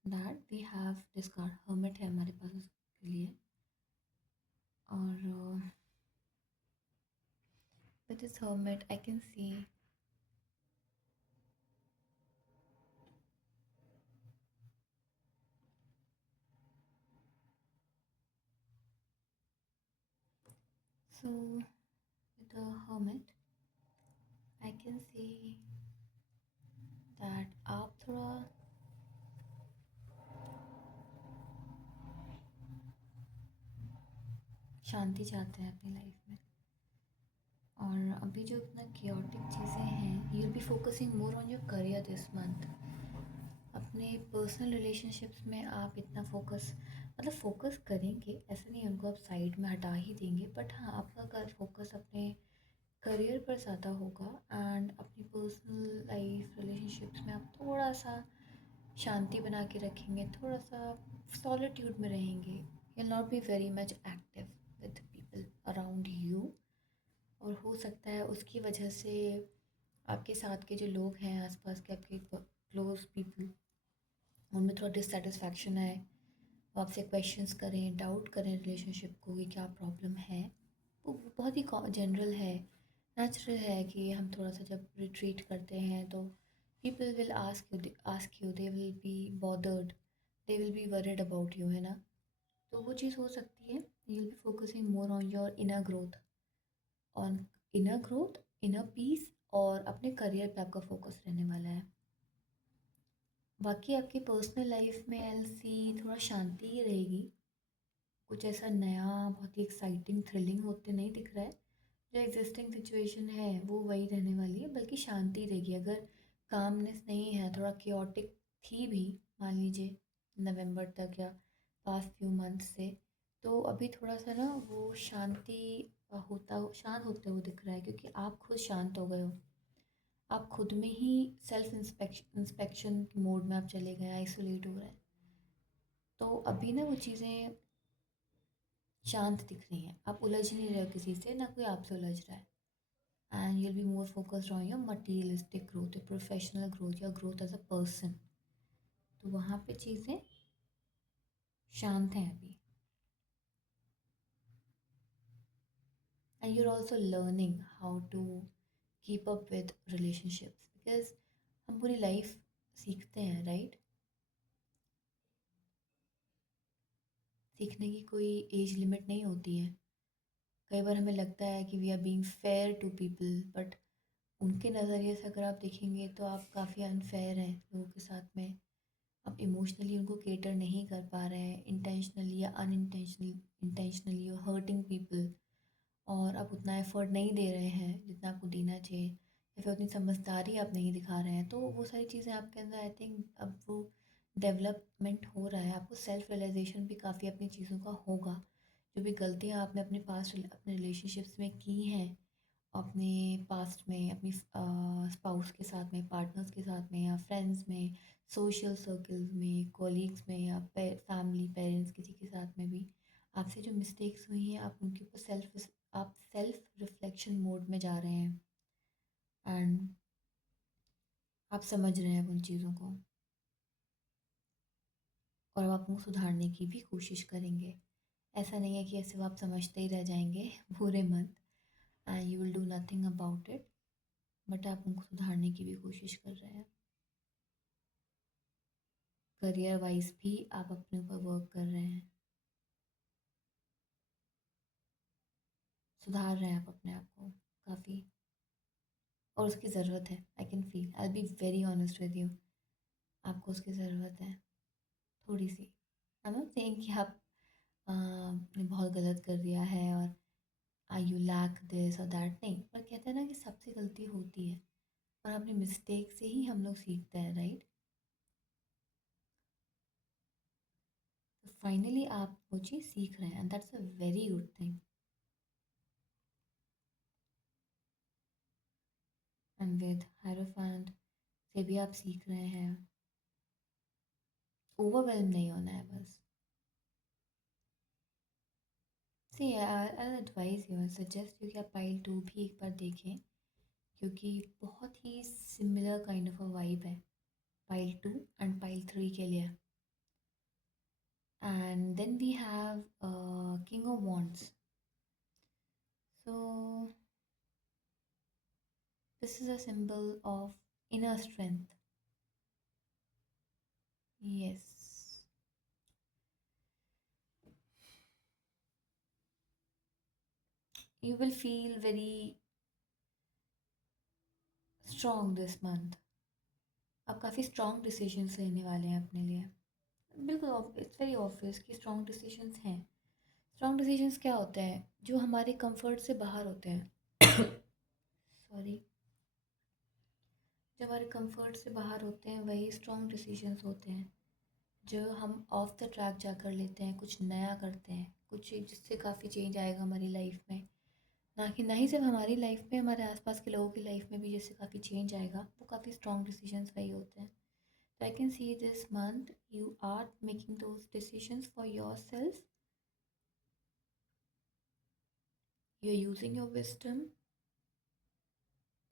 that we have this card Hermit है हमारे पास उसके लिए। और with this Hermit I can see so with the Hermit I can see that आप थोड़ा शांति चाहते हैं अपनी लाइफ में। और अभी जो इतना chaotic चीज़ें हैं, you will be focusing more on your career this month. अपने पर्सनल रिलेशनशिप्स में आप इतना फोकस, मतलब फोकस करेंगे, ऐसा नहीं उनको आप साइड में हटा ही देंगे, बट हाँ, आपका फोकस अपने करियर पर ज़्यादा होगा। एंड अपनी पर्सनल लाइफ रिलेशनशिप्स में आप थोड़ा सा शांति बना के रखेंगे, थोड़ा सा सॉलिट्यूड में रहेंगे। You will not be very much active with people around you. और हो सकता है उसकी वजह से आपके साथ के जो लोग हैं, आसपास के आपके क्लोज पीपल, उनमें थोड़ा डिससेटिस्फैक्शन है, वो आपसे क्वेश्चंस करें, डाउट करें रिलेशनशिप को कि क्या प्रॉब्लम है। वो बहुत ही जनरल है, नेचुरल है कि हम थोड़ा सा जब रिट्रीट करते हैं तो people will ask you, they will be bothered, they will be worried about you, है ना। तो वो चीज़ हो सकती है। You will be focusing more on your inner growth, on inner growth, inner peace, और अपने करियर पे आपका फोकस रहने वाला है। बाकी आपकी पर्सनल लाइफ में एलसी थोड़ा शांति ही रहेगी। कुछ ऐसा नया बहुत ही एक्साइटिंग थ्रिलिंग होते नहीं दिख रहा है। जो एग्जिस्टिंग सिचुएशन है वो वही रहने वाली है, बल्कि शांति रहेगी। अगर कामनेस नहीं है, थोड़ा क्योटिक थी भी, मान लीजिए नवंबर तक या पास्ट फ्यू मंथ से, तो अभी थोड़ा सा ना वो शांति शांत होते हुए दिख रहा है, क्योंकि आप खुद शांत हो गए हो। आप खुद में ही सेल्फ इंस्पेक्शन मोड में आप चले गए, आइसोलेट हो रहे हैं। तो अभी ना वो चीज़ें शांत दिख रही हैं, आप उलझ नहीं रहे हो किसी से, ना कोई आपसे उलझ रहा है। And you'll be more focused on your materialistic growth, your professional growth, your growth as a person. तो वहाँ पे चीज़ें शांत हैं अभी। And you're also learning how to keep up with relationships because हम पूरी लाइफ सीखते हैं, राइट? सीखने की कोई एज लिमिट नहीं होती है। कई बार हमें लगता है कि we are being fair to people, but उनके नज़रिए से अगर आप देखेंगे तो आप काफ़ी अनफेयर हैं लोगों के साथ में। आप इमोशनली उनको केटर नहीं कर पा रहे हैं, इंटेंशनली या unintentionally, intentionally you hurting people. और आप उतना एफर्ट नहीं दे रहे हैं जितना आपको देना चाहिए, या फिर उतनी समझदारी आप नहीं दिखा रहे हैं। तो वो सारी चीज़ें आपके अंदर आई थिंक अब वो डेवलपमेंट हो रहा है। आपको सेल्फ रियलाइजेशन भी काफ़ी अपनी चीज़ों का होगा। जो भी गलतियाँ आपने अपने पास अपने रिलेशनशिप्स में की हैं, अपने पास्ट में, अपनी स्पाउस के साथ में, पार्टनर्स के साथ में, या फ्रेंड्स में, सोशल सर्कल्स में, कॉलीग्स में, या फैमिली पेरेंट्स किसी के साथ में भी आपसे जो मिस्टेक्स हुई हैं, आप उनके ऊपर आप सेल्फ रिफ्लेक्शन मोड में जा रहे हैं। एंड आप समझ रहे हैं अब उन चीज़ों को, और अब आप उनको सुधारने की भी कोशिश करेंगे। ऐसा नहीं है कि ऐसे वो आप समझते ही रह जाएंगे पूरे month and you will do nothing about it, but आप उनको सुधारने की भी कोशिश कर रहे हैं। करियर वाइज भी आप अपने ऊपर वर्क कर रहे हैं, सुधार रहे हैं आप अपने आप को काफ़ी, और उसकी ज़रूरत है। I can feel, I be very honest with you, आपको उसकी ज़रूरत है थोड़ी सी। आई एम नॉट सेइंग कि आप ने बहुत गलत कर दिया है और आई यू लैक दिस और दैट, नहीं, पर कहते हैं ना कि सबसे गलती होती है और अपने मिस्टेक से ही हम लोग सीखते हैं, राइट? तो फाइनली आप वो चीज़ सीख रहे हैं and that's a very good thing. And with hierophant से भी आप सीख रहे हैं, ओवरवेलम नहीं होना है बस। See I advise you, I suggest you कि आप पाइल 2 भी एक बार देखें, क्योंकि बहुत ही similar kind of a vibe है पाइल 2 एंड पाइल 3 के लिए। And then we have King of Wands. So this is a symbol of inner strength. Yes, you will feel very strong this month. आप काफ़ी strong decisions लेने वाले हैं अपने लिए। बिल्कुल, इट्स वेरी ऑब्वियस कि स्ट्रॉन्ग डिसीजंस हैं। स्ट्रॉन्ग डिसीजंस क्या होते हैं? जो हमारे कंफर्ट से बाहर होते हैं। सॉरी, जो हमारे कंफर्ट से बाहर होते हैं वही स्ट्रॉन्ग डिसीजंस होते हैं। जो हम ऑफ द ट्रैक जाकर लेते हैं, कुछ नया करते हैं, कुछ जिससे काफ़ी चेंज आएगा हमारी लाइफ में। ना ही सिर्फ हमारी लाइफ में, हमारे आसपास के लोगों की लाइफ में भी जिससे काफ़ी चेंज आएगा, वो काफ़ी स्ट्रॉन्ग डिसीजंस वही होते हैं। तो I can see this month you are making those decisions for yourself, you are using your wisdom,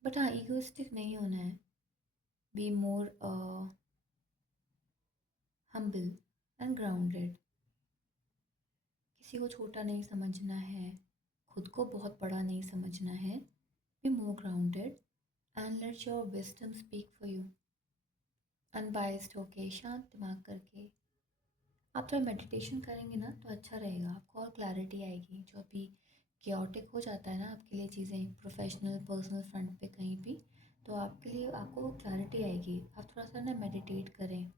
but हाँ, ईगोइस्टिक नहीं होना है। Be more humble and grounded. किसी को छोटा नहीं समझना है, खुद को बहुत बड़ा नहीं समझना है। Be more grounded and let your wisdom speak for you. Unbiased होके, शांत दिमाग करके आप थोड़ा मेडिटेशन करेंगे ना तो अच्छा रहेगा, आपको और क्लैरिटी आएगी। जो अभी केओटिक हो जाता है ना आपके लिए चीज़ें, प्रोफेशनल पर्सनल फ्रंट पे कहीं भी, तो आपके लिए आपको क्लैरिटी आएगी। आप थोड़ा सा ना मेडिटेट करें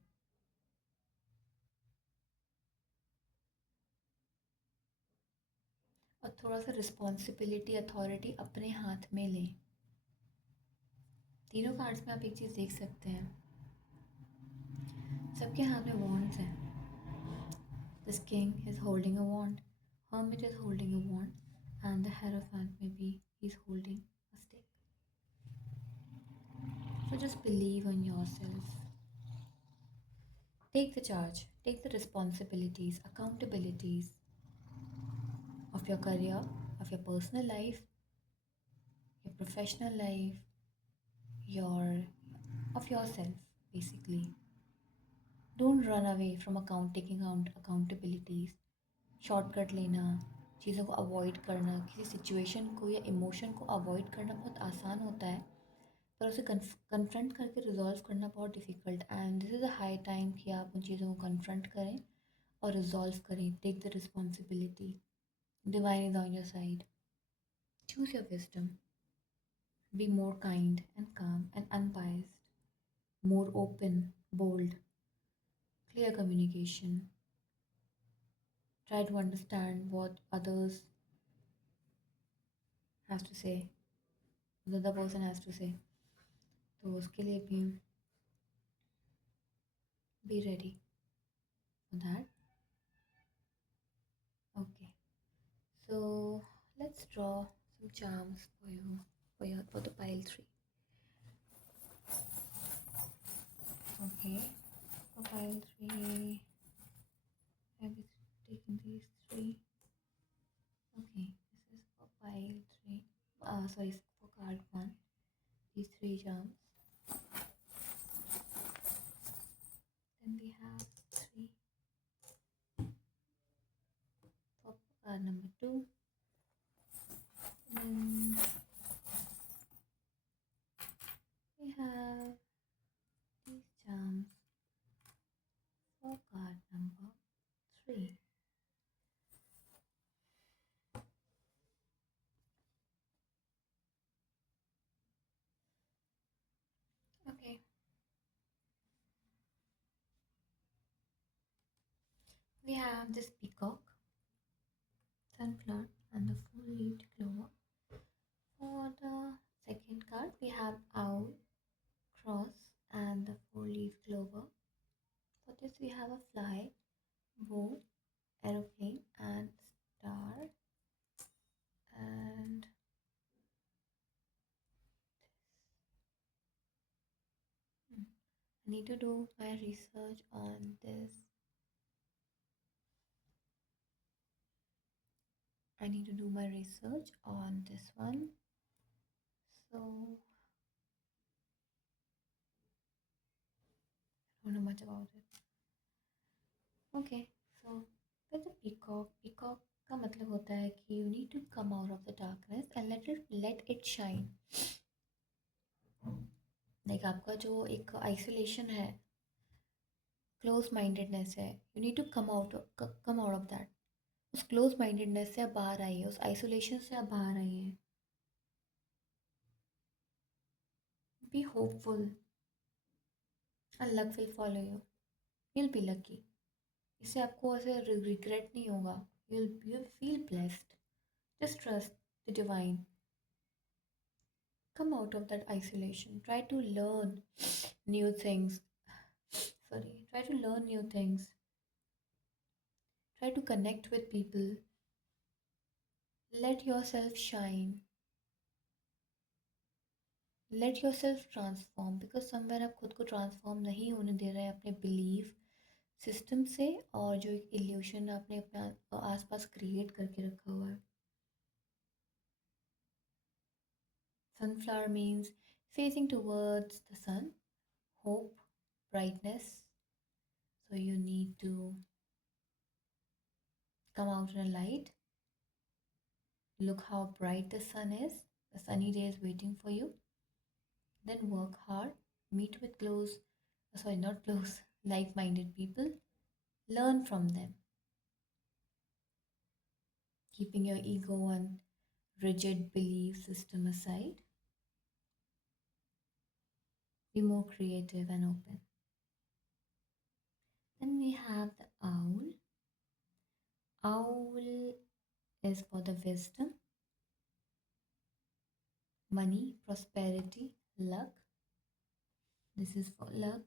और थोड़ा सा रिस्पॉन्सिबिलिटी, अथॉरिटी अपने हाथ में लें। तीनों कार्ड्स में आप एक चीज़ देख सकते हैं, सबके हाथ में वॉन्ड्स हैं। This king is holding a wand, hermit is holding a wand, and the hierophant maybe he's holding a stick. So just believe on yourself, take the charge, take the responsibilities, accountabilities of your career, of your personal life, your professional life, your of yourself basically. Don't run away from taking accountabilities. Shortcut लेना, चीज़ों को avoid करना, किसी situation को या emotion को avoid करना बहुत आसान होता है, पर उसे कन्फ्रंट करके रिजॉल्व करना बहुत difficult. And this is a high time कि आप उन चीज़ों को कन्फ्रंट करें और रिजॉल्व करें। Take the responsibility. Divine is on your side. Choose your wisdom. Be more kind and calm and unbiased. More open, bold, clear communication. Try to understand what others has to say, the other person has to say. तो उसके लिए भी be ready for that. Okay, so let's draw some charms for you for the pile three. Okay, for pile three, I've taken these three. Okay, this is for pile three. Sorry, for card one. These three charms. Then we have three for card number two. Then we have these charms for card number three. Okay, we have this peacock, sunflower, and the four-leaved clover. For the second card, we have owl, cross, and the four-leaf clover. For this, we have a fly, bow, aeroplane, and star. And I need to do my research on this. I need to do my research on this one. So I don't know much about it. Okay, so with the peacock का मतलब होता है कि you need to come out of the darkness and let it shine. Like आपका जो एक isolation है, close mindedness है, you need to come out of that. उस close mindedness से आप बाहर आइए, उस isolation से आप बाहर आइए. Be hopeful and luck will follow you. You'll be lucky. इससे आपको ऐसे regret नहीं होगा. You'll feel blessed. Just trust the divine. Come out of that isolation. Try to learn new things. Try to learn new things. Try to connect with people. Let yourself shine. Let yourself transform, because somewhere आप खुद को transform नहीं होने दे रहे हैं अपने belief system से, और जो एक इल्यूशन आपने अपने आसपास क्रिएट करके रखा हुआ है. Sunflower means facing towards the sun, hope, brightness. So you need to come out in a light. Look how bright the sun is. The sunny day is waiting for you. Then work hard. Meet with not close, like minded people. Learn from them. Keeping your ego and rigid belief system aside. Be more creative and open. Then we have the owl. Owl is for the wisdom, money, prosperity, luck. This is for luck.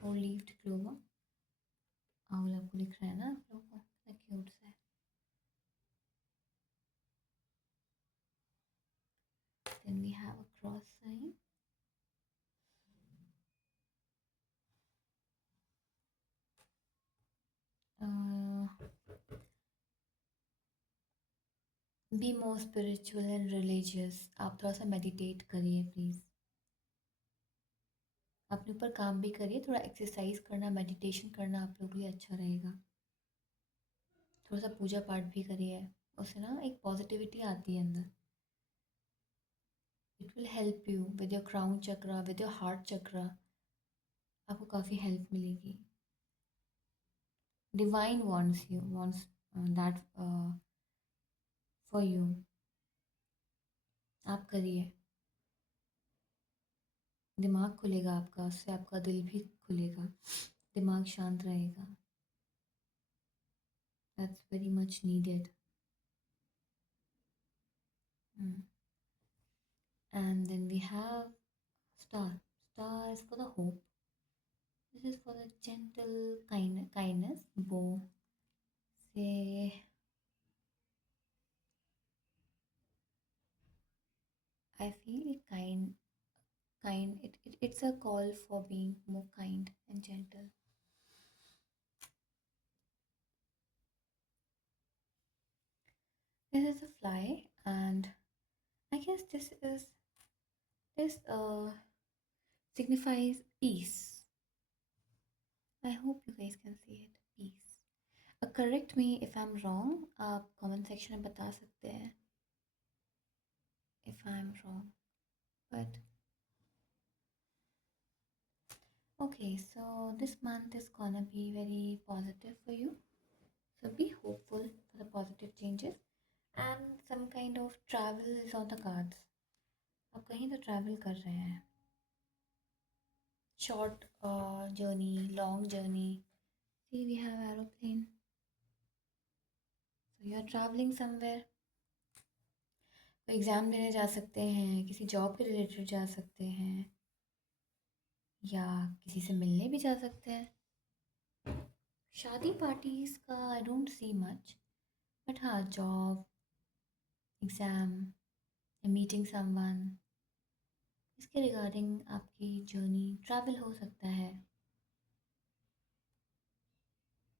Four-leaved clover. आंवला आपको दिख रहा है ना आप लोगों को, कितना क्यूट सा है. Then we have a cross sign. Be more spiritual and religious. आप थोड़ा सा meditate करिए please. अपने ऊपर काम भी करिए, थोड़ा एक्सरसाइज करना, मेडिटेशन करना आप लोगों के लिए अच्छा रहेगा। थोड़ा सा पूजा पाठ भी करिए, उससे ना एक पॉजिटिविटी आती है अंदर। It will help you with your crown chakra, with your heart chakra, आपको काफ़ी हेल्प मिलेगी। Divine wants that for you। आप करिए, दिमाग खुलेगा आपका, उससे आपका दिल भी खुलेगा, दिमाग शांत रहेगा। That's very much needed. And then we have star. Star is for the hope. This is for the gentle kindness. Bow. Say, I feel kind. It's a call for being more kind and gentle. This is a fly, and I guess this signifies peace. I hope you guys can see it. Peace. Correct me if I'm wrong. आप comment section में बता सकते हैं if I'm wrong. But okay, so this month is gonna be very positive for you. So be hopeful for the positive changes, and some kind of travel is on the cards. आप कहीं तो travel कर रहे हैं, short journey, long journey. See, we have aeroplane. So you are traveling somewhere. तो exam देने जा सकते हैं, किसी जॉब के रिलेटेड जा सकते हैं, या किसी से मिलने भी जा सकते हैं। शादी पार्टीज़ का I don't see much, but हाँ, जॉब, एग्ज़ाम, मीटिंग समवन, इसके रिगार्डिंग आपकी जर्नी ट्रैवल हो सकता है।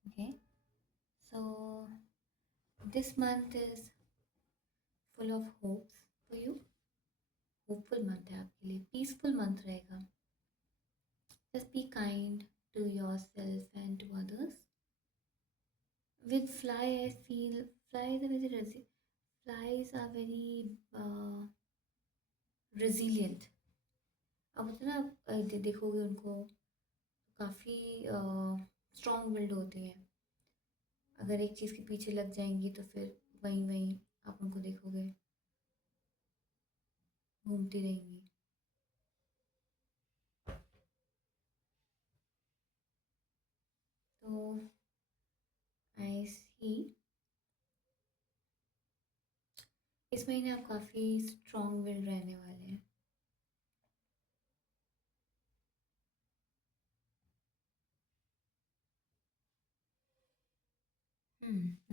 Okay, so this month is full of hopes for you. Hopeful month है आपके लिए, पीसफुल मंथ रहेगा। Just be kind to yourself and to others. With fly, I feel flies are flies are very resilient. अब होता है ना, आप देखोगे उनको, काफ़ी स्ट्रॉन्ग बिल्ड होती हैं। अगर एक चीज़ के पीछे लग जाएंगी तो फिर वहीं वहीं आप उनको देखोगे घूमती रहेंगी। तो आई सी इस महीने आप काफ़ी स्ट्रॉन्ग बिल्ड रहने वाले हैं।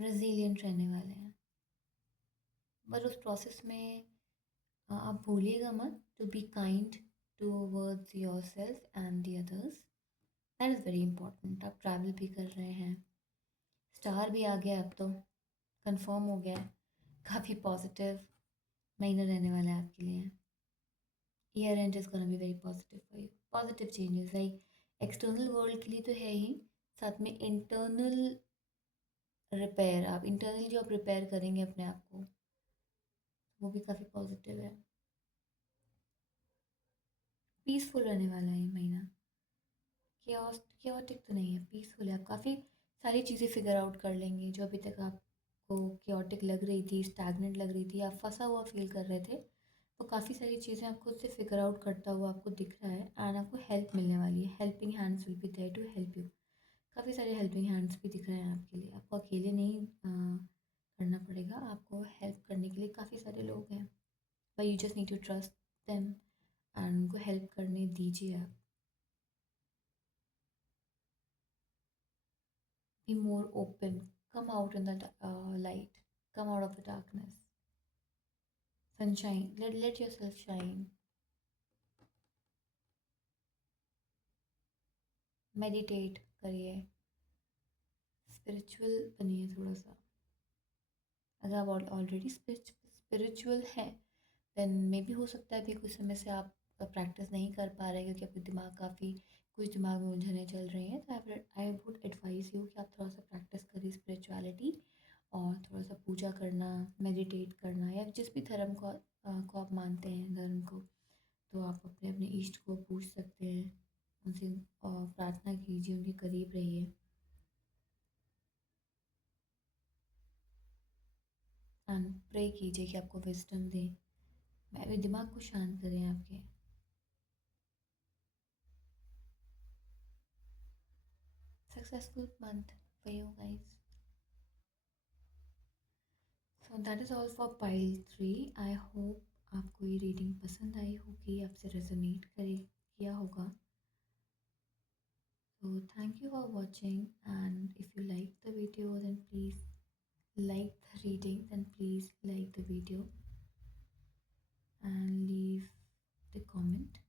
रेजिलियंट रहने वाले हैं, पर उस प्रोसेस में आप भूलिएगा मत to be kind towards yourself and the others. That is very important. आप ट्रैवल भी कर रहे हैं, स्टार भी आ गया, अब तो कंफर्म हो गया है। काफ़ी पॉजिटिव महीना रहने वाला है आपके लिए। Year and is gonna be very positive for you. Positive changes like external world के लिए तो है ही, साथ में इंटरनल रिपेयर, आप इंटरनली जो आप रिपेयर करेंगे अपने आप को, वो भी काफ़ी पॉजिटिव है। पीसफुल रहने वाला है ये महीना। क्योटिक तो नहीं है, पीसफुल है। आप काफ़ी सारी चीज़ें फिगर आउट कर लेंगे जो अभी तक आपको क्योटिक लग रही थी, स्टैगनेंट लग रही थी, आप फंसा हुआ फील कर रहे थे। तो काफ़ी सारी चीज़ें आप खुद से फिगर आउट करता हुआ आपको दिख रहा है, एंड आपको हेल्प मिलने वाली है। Helping hands will be there to help you. काफ़ी सारे हेल्पिंग हैंड्स भी दिख रहे हैं आपके लिए। आपको अकेले नहीं करना पड़ेगा, आपको हेल्प करने के लिए काफ़ी सारे लोग हैं, but you just need to trust them and उनको हेल्प करने दीजिए आप। Be more open, come out in the light, come out of the darkness. Sunshine, let yourself shine. Meditate करिए, स्पिरिचुअल बनिए थोड़ा सा। अगर आप ऑलरेडी स्पिरिचुअल हैं, देन मे भी हो सकता है अभी कुछ समय से आप प्रैक्टिस नहीं कर पा रहे क्योंकि आपके दिमाग काफ़ी कुछ दिमाग में उलझने चल रही हैं, तो आई वुड एडवाइस यू कि आप थोड़ा सा प्रैक्टिस करिए स्पिरिचुअलिटी, और थोड़ा सा पूजा करना, मेडिटेट करना, या जिस भी धर्म को आप मानते हैं धर्म को, तो आप अपने अपने इष्ट को पूछ सकते हैं, उनसे प्रार्थना कीजिए, उनके करीब रहिए एंड प्रे कीजिए कि आपको विजडम दें, मैं भी दिमाग को शांत करें आपके। Successful month for you guys. So that is all for pile 3। I hope आपको ये रीडिंग पसंद आई होगी, आपसे रेजोनेट करे किया होगा। So thank you for watching, and if you like the video then please like the reading, then please like the video and leave the comment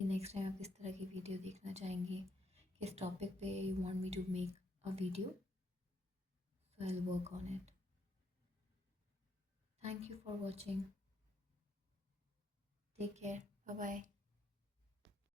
कि next time आप किस तरह की वीडियो देखना चाहेंगे, किस टॉपिक पे you want me to make a video, so I will work on it. Thank you for watching, take care, bye bye.